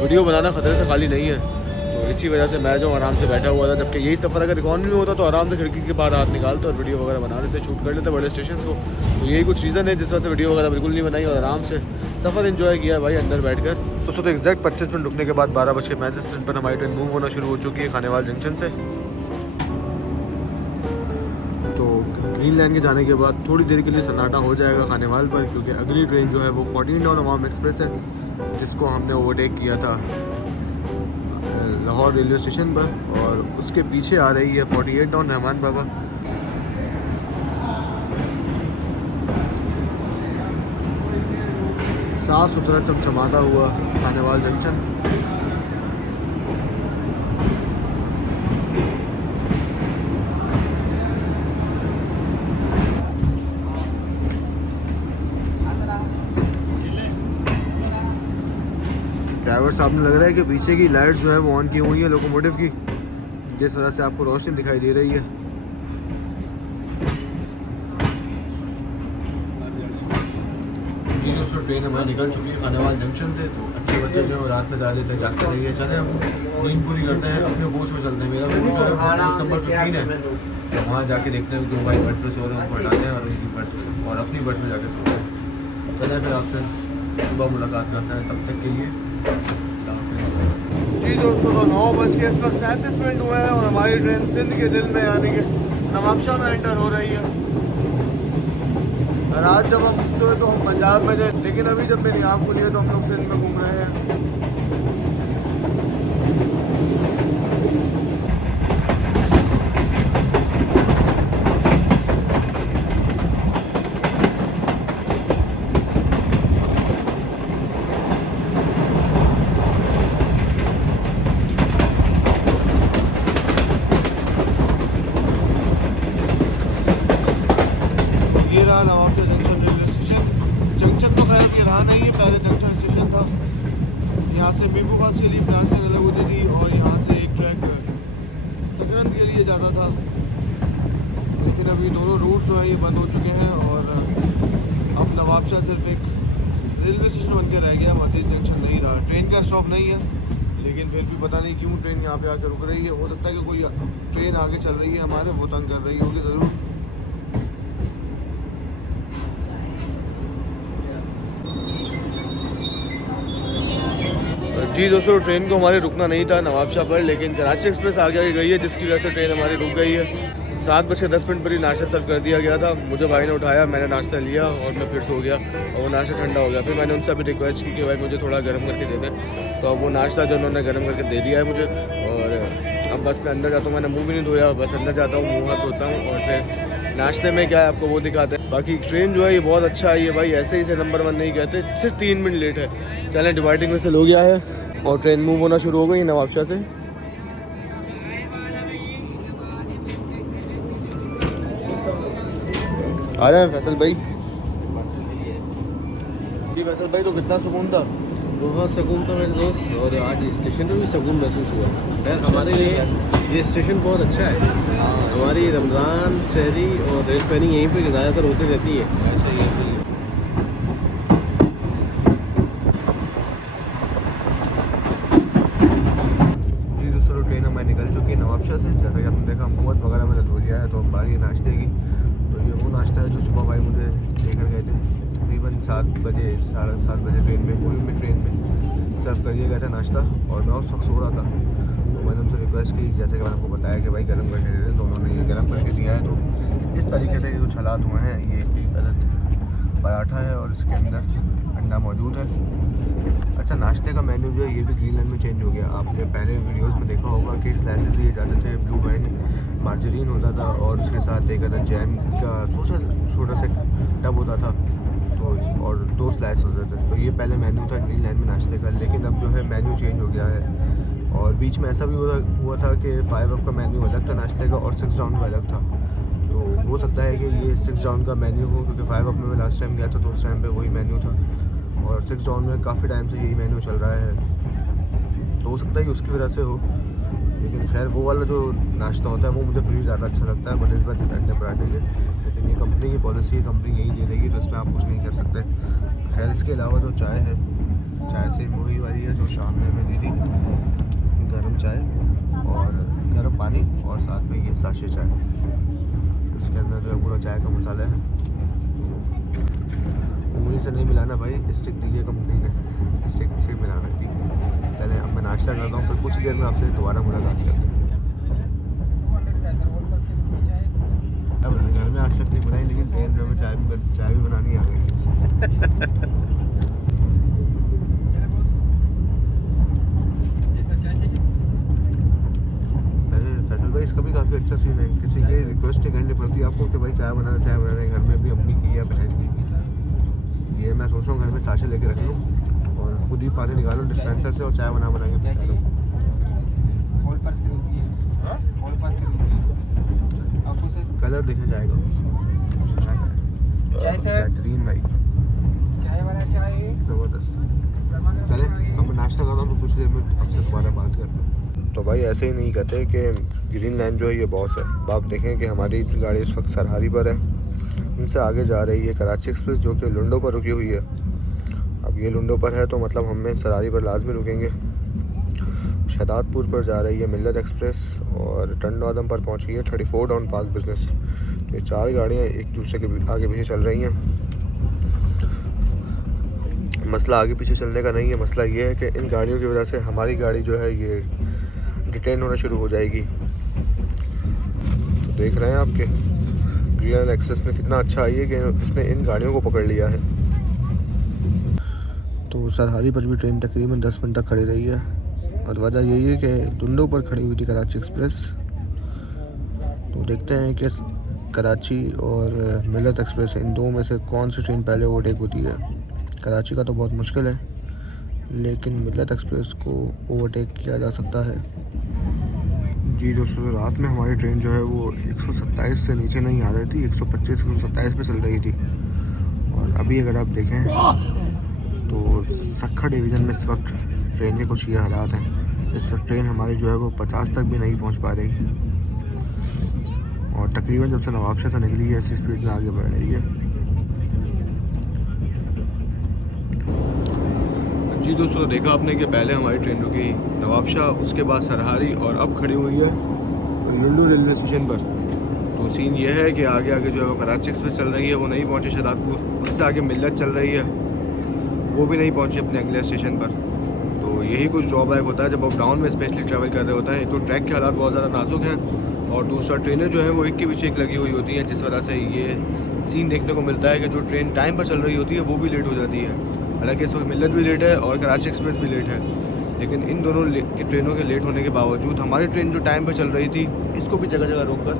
वीडियो बनाना ख़तरे से खाली नहीं है। तो इसी वजह से मैं जो आराम से बैठा हुआ था, जबकि यही सफ़र अगर इकॉनमी में होता तो आराम से खिड़की के बाहर हाथ निकालते और वीडियो वगैरह बना लेते, शूट कर लेते बड़े स्टेशन को। तो यही कुछ रीज़न है जिस वजह से वीडियो वगैरह बिल्कुल नहीं बनाई और आराम से सफ़र एंजॉय किया भाई अंदर बैठ कर। तो एग्जैक्ट 25 मिनट रुकने के बाद 12:35 पर हमारी ट्रेन मूव होना शुरू हो चुकी है खानेवाल जंक्शन से। तो ग्रीन लाइन के जाने के बाद थोड़ी देर के लिए सन्नाटा हो जाएगा खानेवाल पर, क्योंकि अगली ट्रेन जो है वो 14 डाउन अवाम एक्सप्रेस है, जिसको हमने ओवरटेक किया था लाहौर रेलवे स्टेशन पर, और उसके पीछे आ रही है 48 डाउन रहमान बाबा। साफ़ सुथरा चमचमाता हुआ खानेवाल जंक्शन। ड्राइवर साहब ने लग रहा है कि पीछे की लाइट जो है वो ऑन की हुई है लोकोमोटिव की, जिस वजह से आपको रोशनी दिखाई दे रही है। जी दोस्तों, ट्रेन हमारी निकल चुकी है खानेवाल जंक्शन से। तो अच्छे बच्चे जो है रात में ज़्यादा देर तक जागते रहिए। चले हम नींद पूरी करते हैं, अपने कोच में चलते हैं। मेरा कोच जो है कोच नंबर 15 है, तो वहाँ जाके देखते हैं जो भाई बर्थ पे सो रहे हैं उनको हटाते हैं और उनकी बर्थ और अपनी बर्थ में जाके सोते हैं। चले फिर आपसे सुबह मुलाकात करते हैं, तब तक के लिए जी दोस्तों। तो 9:37 हुए हैं और हमारी ट्रेन सिंध के दिल में यानी कि नवाबशाह में एंटर हो रही है। और आज जब हम जो है तो हम पंजाब में थे, लेकिन अभी जब मेरी आँख खुली है तो हम लोग सिंध में घूम रहे हैं। Nawabshah junction railway station. Junction तो खैर ये रहा नहीं है, पहले जंक्शन स्टेशन था। यहाँ से महबूबा से लीप यहाँ से अलग होती थी और यहाँ से एक ट्रैक सकरंद के लिए जाता था। लेकिन अभी दोनों रूट जो है ये बंद हो चुके हैं और अब नवाबशाह सिर्फ एक रेलवे स्टेशन बन के रह गया, मस्जिद जंक्शन नहीं रहा। ट्रेन का स्टॉप नहीं है, लेकिन फिर भी पता नहीं क्यों ट्रेन यहाँ पे आकर रुक रही है। हो सकता है कि कोई ट्रेन आगे चल रही है हमारे, वो तंग कर रही होगी ज़रूर। जी दोस्तों, ट्रेन को हमारे रुकना नहीं था नवाबशाह पर, लेकिन कराची एक्सप्रेस आगे गई है जिसकी वजह से ट्रेन हमारी रुक गई है। 7:10 पर ही नाश्ता सर्व कर दिया गया था। मुझे भाई ने उठाया, मैंने नाश्ता लिया और मैं फिर सो गया और वो नाश्ता ठंडा हो गया। फिर मैंने उनसे अभी रिक्वेस्ट की कि भाई मुझे थोड़ा गर्म करके दे दें, तो अब वो नाश्ता जो उन्होंने गर्म करके दे दिया है मुझे। और अब बस मैं अंदर जाता हूँ, मैंने मुँह भी नहीं धोया, बस अंदर जाता हूँ, मुँह हाथ धोता हूँ और फिर नाश्ते में क्या है आपको वो दिखाते हैं। बाकी ट्रेन जो है ये बहुत अच्छा है, ये भाई ऐसे ही इसे नंबर 1 नहीं कहते, सिर्फ 3 मिनट लेट है। चलें, डिवाइडिंग में से हो गया है और ट्रेन मूव होना शुरू हो गई नवाबशाह से। आ रहे हैं फैसल भाई। जी फैसल भाई, तो कितना सुकून था? बहुत सुकून था मेरे दोस्त, और आज स्टेशन पे भी सुकून महसूस हुआ। खैर हमारे लिए ये स्टेशन बहुत अच्छा है। हमारी रमज़ान, सहरी और रेल ट्रेनिंग यहीं पे ज़्यादातर होती रहती है। ऐसा ही है। जी दोस्तों, ट्रेन हमारी निकल चुकी है नवाबशाह से। जैसा कि आपने देखा मुँह वगैरह मैंने धो लिया है, तो अब बारी है नाश्ते की। तो ये वो नाश्ता है जो सुबह भाई मुझे लेकर गए थे, तकरीबन 7 बजे 7:30 बजे ट्रेन में, कोई भी ट्रेन में सर्व कर दिया गया था नाश्ता। और मैं उस वक्त सो रहा था, तो मैंने उनसे रिक्वेस्ट की, जैसे कि मैंने आपको बताया कि भाई गर्म करके दे दें, तो उन्होंने ये गर्म करके दिया है। तो इस तरीके से कुछ हालात हुए हैं। ये एक गलत पराठा है और इसके अंदर अंडा मौजूद है। अच्छा, नाश्ते का मेन्यू जो है ये भी ग्रीनलैंड में चेंज हो गया। आपने पहले वीडियोस में देखा होगा कि स्लाइसेस दिए जाते थे, ब्लू बैंड मार्जरीन होता था और उसके साथ एक अदर जैम का छोटा सा टब होता था, तो और 2 स्लाइस होते थे। तो ये पहले मेन्यू था ग्रीनलैंड में नाश्ते का, लेकिन अब जो है मेन्यू चेंज हो गया है। और बीच में ऐसा भी हुआ था कि 5 अप का मेन्यू अलग था नाश्ते का और 6 डाउन का अलग था। तो हो सकता है कि ये 6 डाउन का मेन्यू हो, क्योंकि 5 अप में मैं लास्ट टाइम गया था तो उस टाइम पे वही मेन्यू था और 6 डाउन में काफ़ी टाइम से यही मेन्यू चल रहा है। तो हो सकता है कि उसकी वजह से हो, लेकिन खैर वो वाला जो नाश्ता होता है वो मुझे फिर भी ज़्यादा अच्छा लगता है बनस्बत इस अंडे पराठे के। लेकिन ये कंपनी की पॉलिसी है, कंपनी यही दे देगी, तो इसमें आप कुछ नहीं कर सकते। खैर इसके अलावा जो चाय है, चाय से वही वाली है जो शाम में मैं दी थी, गर्म चाय और गर्म पानी और साथ में ये साशे चाय। उसके अंदर जो है पूरा चाय का मसाला है। उंगली से नहीं मिलाना भाई, स्टिक दी है कंपनी ने, स्टिक से मिलाना थी। चलें, अब मैं नाश्ता करता हूँ, फिर कुछ देर में आपसे दोबारा मुलाकात करते हैं। अब घर में आज तक नहीं बनाई, लेकिन ट्रेन में हमें चाय भी बनानी आ गई है। फैसल भाई, इसका भी काफ़ी अच्छा सीन है। किसी की रिक्वेस्ट नहीं करनी पड़ती आपको कि भाई चाय बनाना, घर में भी अम्मी की या बहन की। ये मैं सोच रहा हूँ घर में साशे लेके रख लूँ और खुद ही पानी निकालूँ डिस्पेंसर से और चाय बना के पी लूँ। कलर देखा जाएगा बेहतरीन भाई, ज़बरदस्त। चले, अब मैं नाश्ता कर रहा हूँ, तो कुछ देर में आपसे दोबारा बात करते हैं। तो भाई ऐसे ही नहीं कहते कि ग्रीन लाइन जो है ये बॉस है। अब आप देखें कि हमारी गाड़ी इस वक्त सरहारी पर है, उनसे आगे जा रही है कराची एक्सप्रेस जो कि लुंडो पर रुकी हुई है। अब ये लुंडो पर है तो मतलब हमें सरहारी पर लाजमी रुकेंगे। शहदादपुर पर जा रही है मिल्लत एक्सप्रेस और टंडोआदम पर पहुंची है 34 डाउन पार्क बिजनेस। ये 4 गाड़ियाँ एक दूसरे के आगे पीछे चल रही हैं। मसला आगे पीछे चलने का नहीं है, मसला ये है कि इन गाड़ियों की वजह से हमारी गाड़ी जो है ये डिटेन होना शुरू हो जाएगी। तो देख रहे हैं आपके ग्रीन एक्सप्रेस में कितना अच्छा आई है कि इसने इन गाड़ियों को पकड़ लिया है। तो सरहारी पर भी ट्रेन तकरीबन 10 मिनट तक खड़ी रही है और वजह यही है कि लुंडो पर खड़ी हुई थी कराची एक्सप्रेस। तो देखते हैं कि कराची और मिल्लत एक्सप्रेस इन दो में से कौन सी ट्रेन पहले ओवरटेक होती है। कराची का तो बहुत मुश्किल है, लेकिन मिल्लत एक्सप्रेस को ओवरटेक किया जा सकता है। जी दोस्तों, रात में हमारी ट्रेन जो है वो 127 से नीचे नहीं आ रही थी, 125 127 पे चल रही थी। और अभी अगर आप देखें तो सक्खर डिवीज़न में इस वक्त ट्रेन के कुछ ये हालात हैं। इस वक्त ट्रेन हमारी जो है वो 50 तक भी नहीं पहुंच पा रही और तकरीबन जब से नवाबशाह से निकली है इसी स्पीड में आगे बढ़ रही है। जी दोस्तों, देखा आपने कि पहले हमारी ट्रेन रुकी नवाबशाह, उसके बाद सरहारी और अब खड़ी हुई है लुल्लू रेलवे स्टेशन पर। तो सीन ये है कि आगे आगे जो है वो कराची एक्सप्रेस चल रही है, वो नहीं पहुंची शहदादपुर। उससे आगे मिल्लत चल रही है, वो भी नहीं पहुंची अपने अगले स्टेशन पर। तो यही कुछ ड्रॉबैक होता है जब आप डाउन में स्पेशली ट्रैवल कर रहे होते हैं। एक तो ट्रैक के हालात बहुत ज़्यादा नाजुक हैं और दूसरा ट्रेनें जो हैं वो एक के पीछे एक लगी हुई होती हैं, जिस वजह से ये सीन देखने को मिलता है कि जो ट्रेन टाइम पर चल रही होती है वो भी लेट हो जाती है। हालांकि इस वक्त मिल्लत भी लेट है और कराची एक्सप्रेस भी लेट है, लेकिन इन दोनों की ट्रेनों के लेट होने के बावजूद हमारी ट्रेन जो टाइम पर चल रही थी इसको भी जगह जगह रोक कर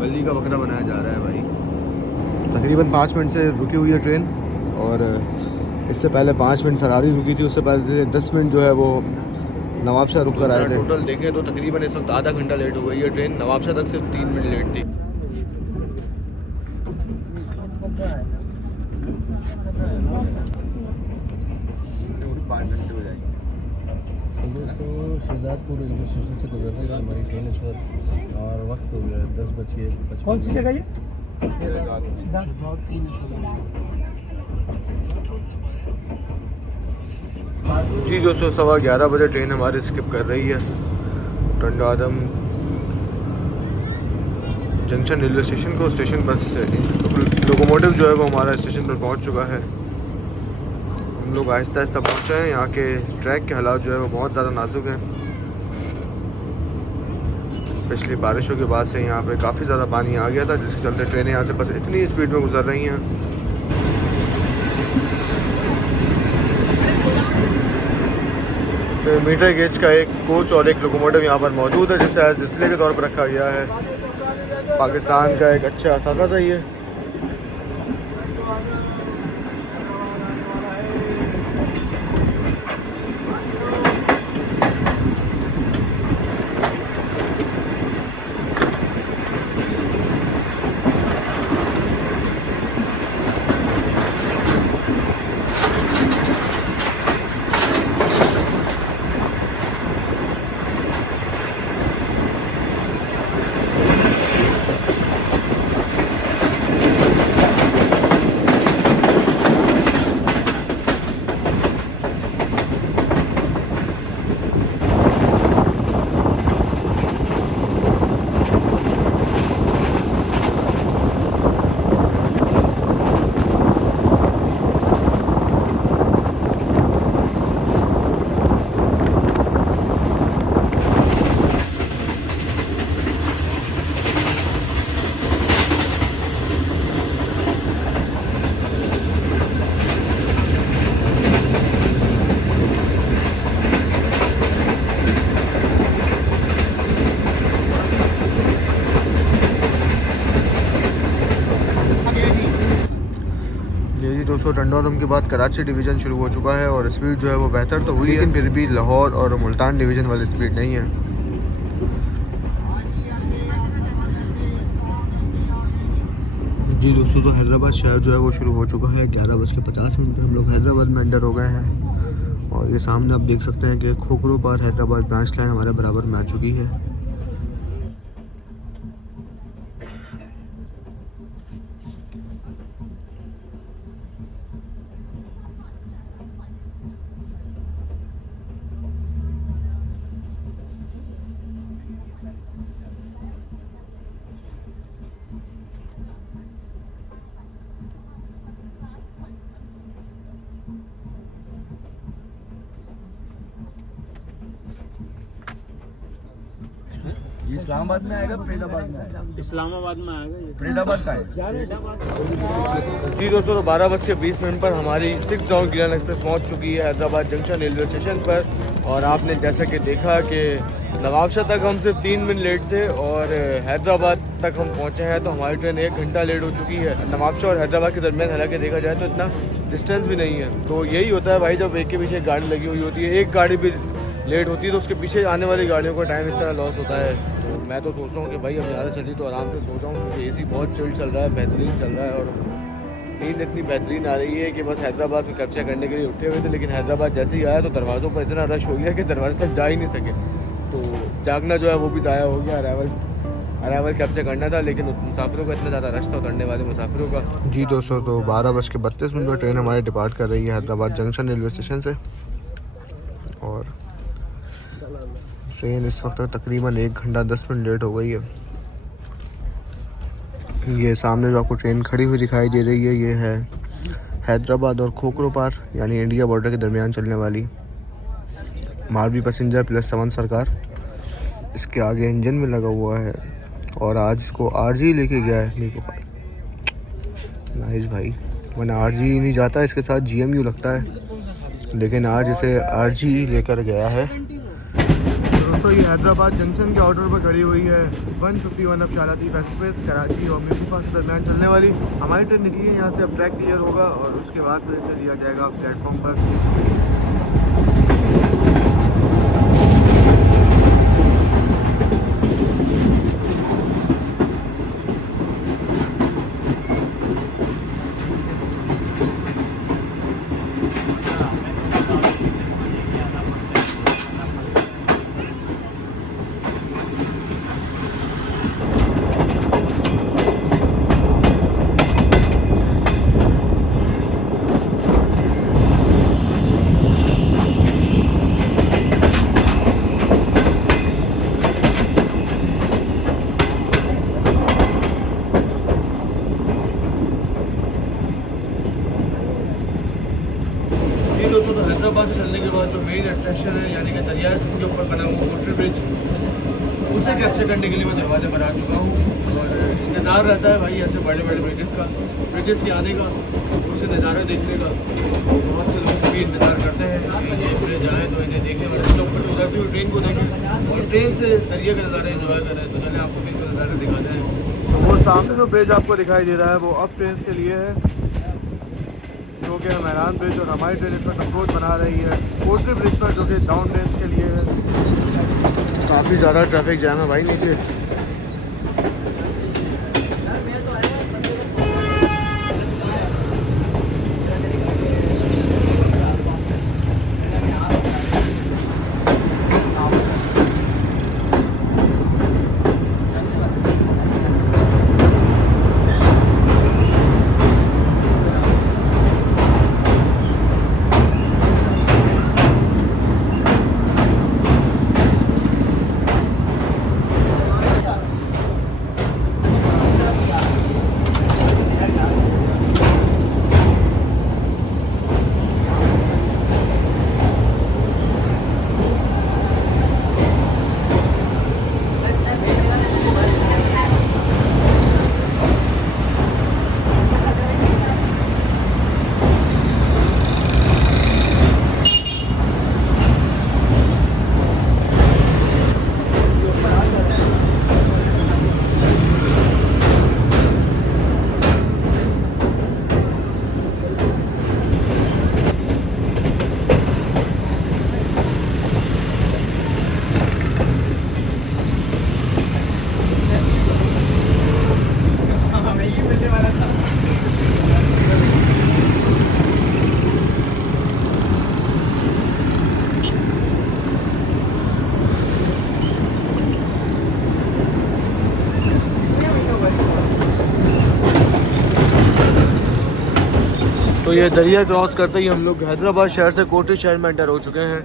बल्ली का बकरा बनाया जा रहा है भाई। तकरीबन 5 मिनट से रुकी हुई है ट्रेन और इससे पहले 5 मिनट सरहारी रुकी थी, उससे पहले 10 मिनट जो है वो नवाबशाह रुक कर आए थे। टोटल देखें तो तकरीबन इस वक्त आधा घंटा लेट हो गई है ट्रेन। नवाबशाह तक सिर्फ 3 मिनट लेट थी। दोस्तों, शहजादपुर रेलवे स्टेशन से गुजर रही है हमारी ट्रेन इस वक्त और वक्त हो गया 10:55। कौन सी जगह ये? जी दोस्तों, 11:15 बजे ट्रेन हमारी स्किप कर रही है टंडोआदम जंक्शन रेलवे स्टेशन को। स्टेशन बस लोकोमोटिव जो है वो हमारा स्टेशन पर पहुंच चुका है। हम लोग आहिस्ता आहिस्ता पहुंचे हैं। यहाँ के ट्रैक के हालात जो है वो बहुत ज़्यादा नाजुक हैं। पिछली बारिशों के बाद से यहाँ पे काफ़ी ज़्यादा पानी आ गया था, जिसके चलते ट्रेनें यहाँ से बस इतनी स्पीड में गुजर रही हैं। मीटर गेज का एक कोच और एक लोकोमोटिव यहाँ पर मौजूद है, जिसे एज डिस्प्ले के तौर पर रखा गया है। पाकिस्तान का एक अच्छा असासा था ये। दोस्तों, टंडोआदम के बाद कराची डिवीज़न शुरू हो चुका है और स्पीड जो है वो बेहतर तो हुई है, लेकिन फिर भी लाहौर और मुल्तान डिवीज़न वाली स्पीड नहीं है। जी दोस्तों, तो हैदराबाद शहर जो है वो शुरू हो चुका है। 11:50 पर हम लोग हैदराबाद में एंटर हो गए हैं और ये सामने आप देख सकते हैं कि खोखरो पार हैदराबाद ब्रांच लाइन हमारे बराबर में आ चुकी है। इस्लामाबाद में आएगा, फरीदाबाद में आएगा। इस्लामाबाद में आएगा ये। फरीदाबाद का है। जी दोस्तों, 12:20 पर हमारी 6 डाउन गिलान एक्सप्रेस पहुंच चुकी है हैदराबाद जंक्शन रेलवे स्टेशन पर। और आपने जैसा कि देखा कि नवाबशाह तक हम सिर्फ 3 मिनट लेट थे और हैदराबाद तक हम पहुंचे हैं तो हमारी ट्रेन 1 घंटा लेट हो चुकी है। नवाबशाह और हैदराबाद के दरमियान हालांकि देखा जाए तो इतना डिस्टेंस भी नहीं है। तो यही होता है भाई, जब एक के पीछे एक गाड़ी लगी हुई होती है, एक गाड़ी भी लेट होती है तो उसके पीछे आने वाली गाड़ियों का टाइम इस तरह लॉस होता है। तो मैं तो सोच रहा हूँ कि भाई अब ज़्यादा चली तो आराम से सो जाऊँ, क्योंकि AC बहुत चिल्ड चल रहा है, बेहतरीन चल रहा है। और नींद इतनी बेहतरीन आ रही है कि बस हैदराबाद को कैप्चर करने के लिए उठे हुए थे, लेकिन हैदराबाद जैसे ही आया तो दरवाज़ों पर इतना रश हो गया कि दरवाजे तक जा ही नहीं सके। तो जागना जो है वो भी ज़ाया हो गया। अराइवल कैप्चर करना था, लेकिन मुसाफिरों का इतना ज़्यादा रश था उतरने वाले मुसाफिरों का। जी दोस्तों, तो 12:32 पर ट्रेन हमारी डिपार्ट कर रही है हैदराबाद जंक्शन रेलवे स्टेशन से। और ट्रेन इस वक्त तकरीबन 1 घंटा 10 मिनट लेट हो गई है। ये सामने जो आपको ट्रेन खड़ी हुई दिखाई दे रही है, ये है हैदराबाद और खोखरो पार यानी इंडिया बॉर्डर के दरमियान चलने वाली मालवी पैसेंजर प्लस 7 सरकार। इसके आगे इंजन में लगा हुआ है और आज इसको RG लेके गया है। मेरे को नाइस भाई, वरना RG नहीं जाता, इसके साथ GMU लगता है, लेकिन आज इसे RG लेकर गया है। दोस्तों, ये हैदराबाद जंक्शन के ऑर्डर पर खड़ी हुई है 151 अब शालातीफ एक्सप्रेस कराची और महबूबा से दरमियान चलने वाली। हमारी ट्रेन निकली है यहाँ से। अब ट्रैक क्लियर होगा और उसके बाद फिर इसे लिया जाएगा प्लेटफॉर्म पर। दोस्तों, तो हैदराबाद से चलने के बाद जो मेन अट्रैक्शन है यानी कि दरिया सिंह के ऊपर बना हुआ मोटर ब्रिज, उसे कैप्चर करने के लिए मैं दरवाजे पर आ चुका हूँ। और इंतज़ार रहता है भाई ऐसे बड़े बड़े ब्रिजेस के आने का, उसे नज़ारा देखने का। बहुत से लोग भी इंतज़ार करते हैं कि ये ब्रिज आए तो इन्हें देखें और इस लोग पर गुजरती हुई ट्रेन को देखें और ट्रेन से दरिया के नज़ारे इन्जॉय करें। तो चले आपको ट्रेन के नज़ारे दिखाते हैं। वो सामने जो ब्रिज आपको दिखाई दे रहा है वो अप ट्रेन के लिए है, जो कि मेहरान ब्रिज, और हमारी ट्रेन इस पर अप्रोच बना रही है कोटरी ब्रिज पर, जो कि डाउन ट्रेन के लिए है। काफ़ी ज़्यादा ट्रैफिक जैम है भाई नीचे। तो ये दरिया क्रॉस करते ही हम लोग हैदराबाद शहर से कोठी शहर में एंटर हो चुके हैं।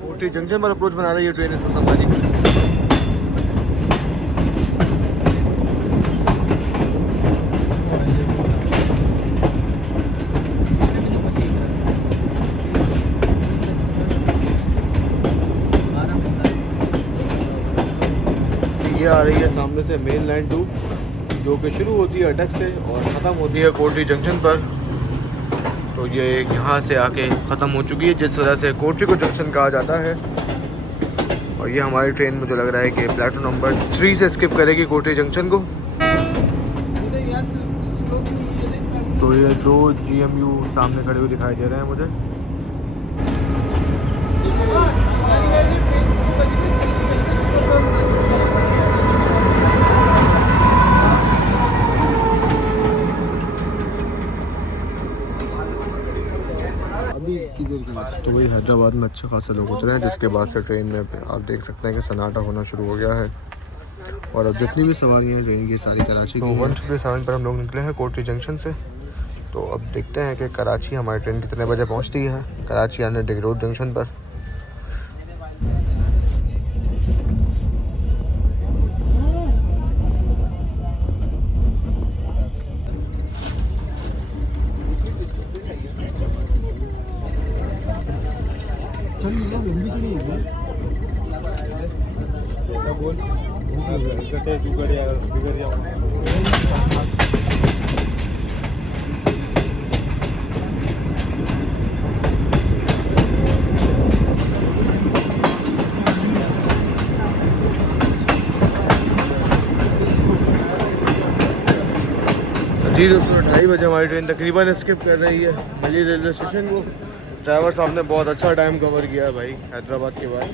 कोठी जंक्शन पर अप्रोच बना रही है ट्रेन इस वक्त हमारी। ये आ रही है सामने से मेन लाइन 2 जो कि शुरू होती है अटक से और ख़त्म होती है कोठी जंक्शन पर। तो ये यहाँ से आके ख़त्म हो चुकी है, जिस वजह से कोठी को जंक्शन कहा जाता है। और ये हमारी ट्रेन मुझे लग रहा है कि प्लेटफॉर्म नंबर 3 से स्किप करेगी कोठी जंक्शन को। तो ये 2 GMU सामने खड़े हुए दिखाई दे रहे हैं मुझे। तो वही हैदराबाद में अच्छा खासा लोग उतरे हैं, जिसके बाद से ट्रेन में आप देख सकते हैं कि सन्नाटा होना शुरू हो गया है। और अब जितनी भी सवारियाँ हैं ट्रेन की सारी कराची की। 157 पर हम लोग निकले हैं कोठी जंक्शन से। तो अब देखते हैं कि कराची हमारी ट्रेन कितने बजे पहुंचती है। कराची आने डिग रोड जंक्शन पर। जी दोस्तों 2:30 बजे हमारी ट्रेन तकरीबन स्किप कर रही है मली रेलवे स्टेशन को। ड्राइवर साहब ने बहुत अच्छा टाइम कवर किया है भाई हैदराबाद के बाद।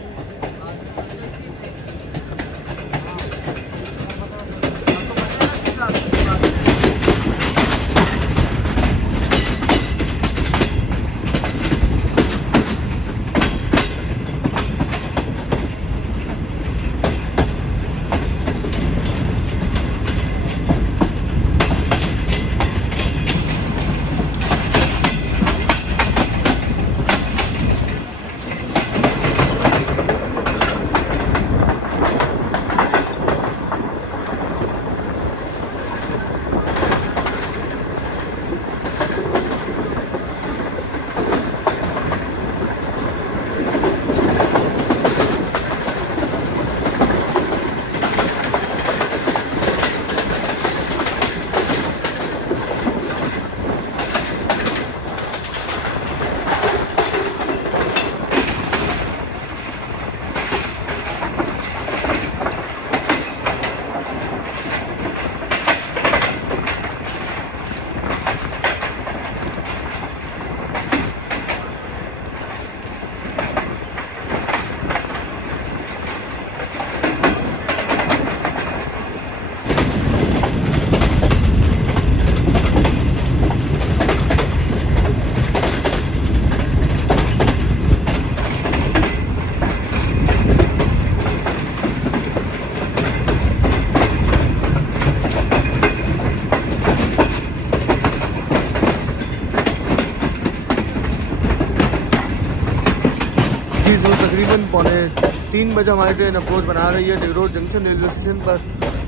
तकरीबन 2:45 बजे हमारी ट्रेन अप्रोच बना रही है डिग रोड जंक्शन रेलवे स्टेशन पर।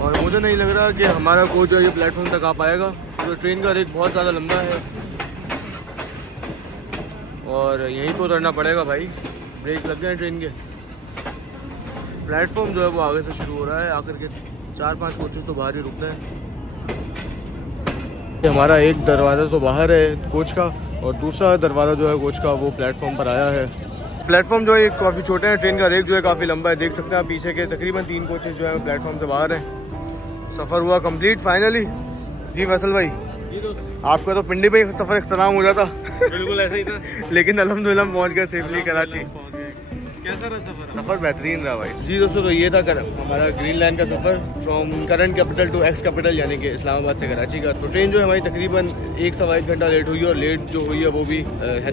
और मुझे नहीं लग रहा कि हमारा कोच जो है ये प्लेटफॉर्म तक आ पाएगा, तो ट्रेन का रेट बहुत ज़्यादा लंबा है और यहीं पर उतरना पड़ेगा भाई। ब्रेक लग गए हैं ट्रेन के। प्लेटफॉर्म जो है वो आगे से शुरू हो रहा है, आकर के 4-5 कोचेस तो बाहर ही रुकते हैं। हमारा एक दरवाज़ा तो बाहर है कोच का और दूसरा दरवाज़ा जो है कोच का वो प्लेटफॉर्म पर आया है। प्लेटफॉर्म जो है काफ़ी छोटे हैं, ट्रेन का रेक जो है काफ़ी लंबा है। देख सकते हैं आप पीछे के तकरीबन 3 कोचेस जो है प्लेटफॉर्म से बाहर हैं। सफ़र हुआ कंप्लीट फाइनली। जी फैसल भाई, आपका तो पिंडी में सफ़र इख्तिताम हो जाता। बिल्कुल ऐसा ही था। लेकिन अल्हम्दुलिल्लाह पहुँच गए सेफली कराची। कैसा रहा सफर? सफ़र बेहतरीन रहा भाई। जी दोस्तों, तो ये था हमारा ग्रीन लाइन का सफ़र from current capital to ex capital यानी कि इस्लामाबाद से कराची का। तो ट्रेन जो है हमारी तकरीबन 1-1.25 घंटा लेट हुई है और लेट जो हुई है वो भी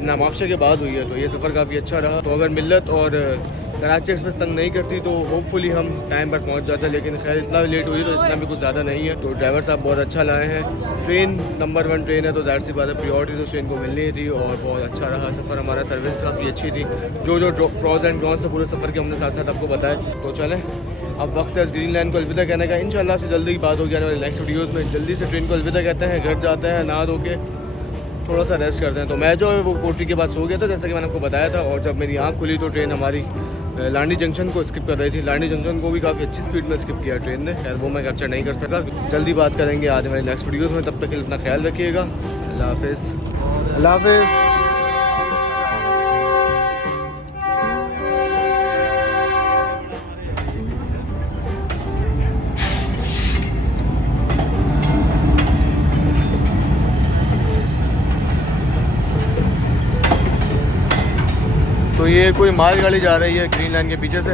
नमाफ्शा के बाद हुई है। तो ये सफ़र काफ़ी अच्छा रहा। तो अगर मिल्लत और कराची एक्सप्रेस तंग नहीं करती तो होपफुली हम टाइम पर पहुंच जाते, लेकिन खैर इतना लेट हुई तो इतना भी कुछ ज़्यादा नहीं है। तो ड्राइवर साहब बहुत अच्छा लाए हैं। ट्रेन नंबर 1 ट्रेन है तो ज़ाहिर सी बात है प्रियोरिटी तो ट्रेन को मिलनी थी और बहुत अच्छा रहा सफ़र हमारा। सर्विस काफ़ी अच्छी थी, जो प्रॉज एंड कॉन्स थे पूरे सफ़र के हमने साथ साथ आपको बताए। तो चलें अब वक्त है इस ग्रीन लाइन को अलविदा कहने का। इंशाल्लाह से जल्दी ही बात होगी आने वाले नेक्स्ट वीडियोज़ में। जल्दी से ट्रेन को अलविदा कहते हैं, घर जाते हैं, नहा धो के थोड़ा सा रेस्ट करते हैं। तो मैं जो है वो कोटरी के पास सो गया था जैसा कि मैंने आपको बताया था, और जब मेरी आँख खुली तो ट्रेन हमारी लांडी जंक्शन को स्किप कर रही थी। लांडी जंक्शन को भी काफ़ी अच्छी स्पीड में स्किप किया ट्रेन ने, खैर वो मैं कैप्चर नहीं कर सका। जल्दी बात करेंगे आने वाले नेक्स्ट वीडियोज़ में, तब तक के लिए अपना ख्याल रखिएगा। अल्लाह हाफिज़। अल्लाह हाफिज़। तो ये कोई माल गाड़ी जा रही है ग्रीन लाइन के पीछे से।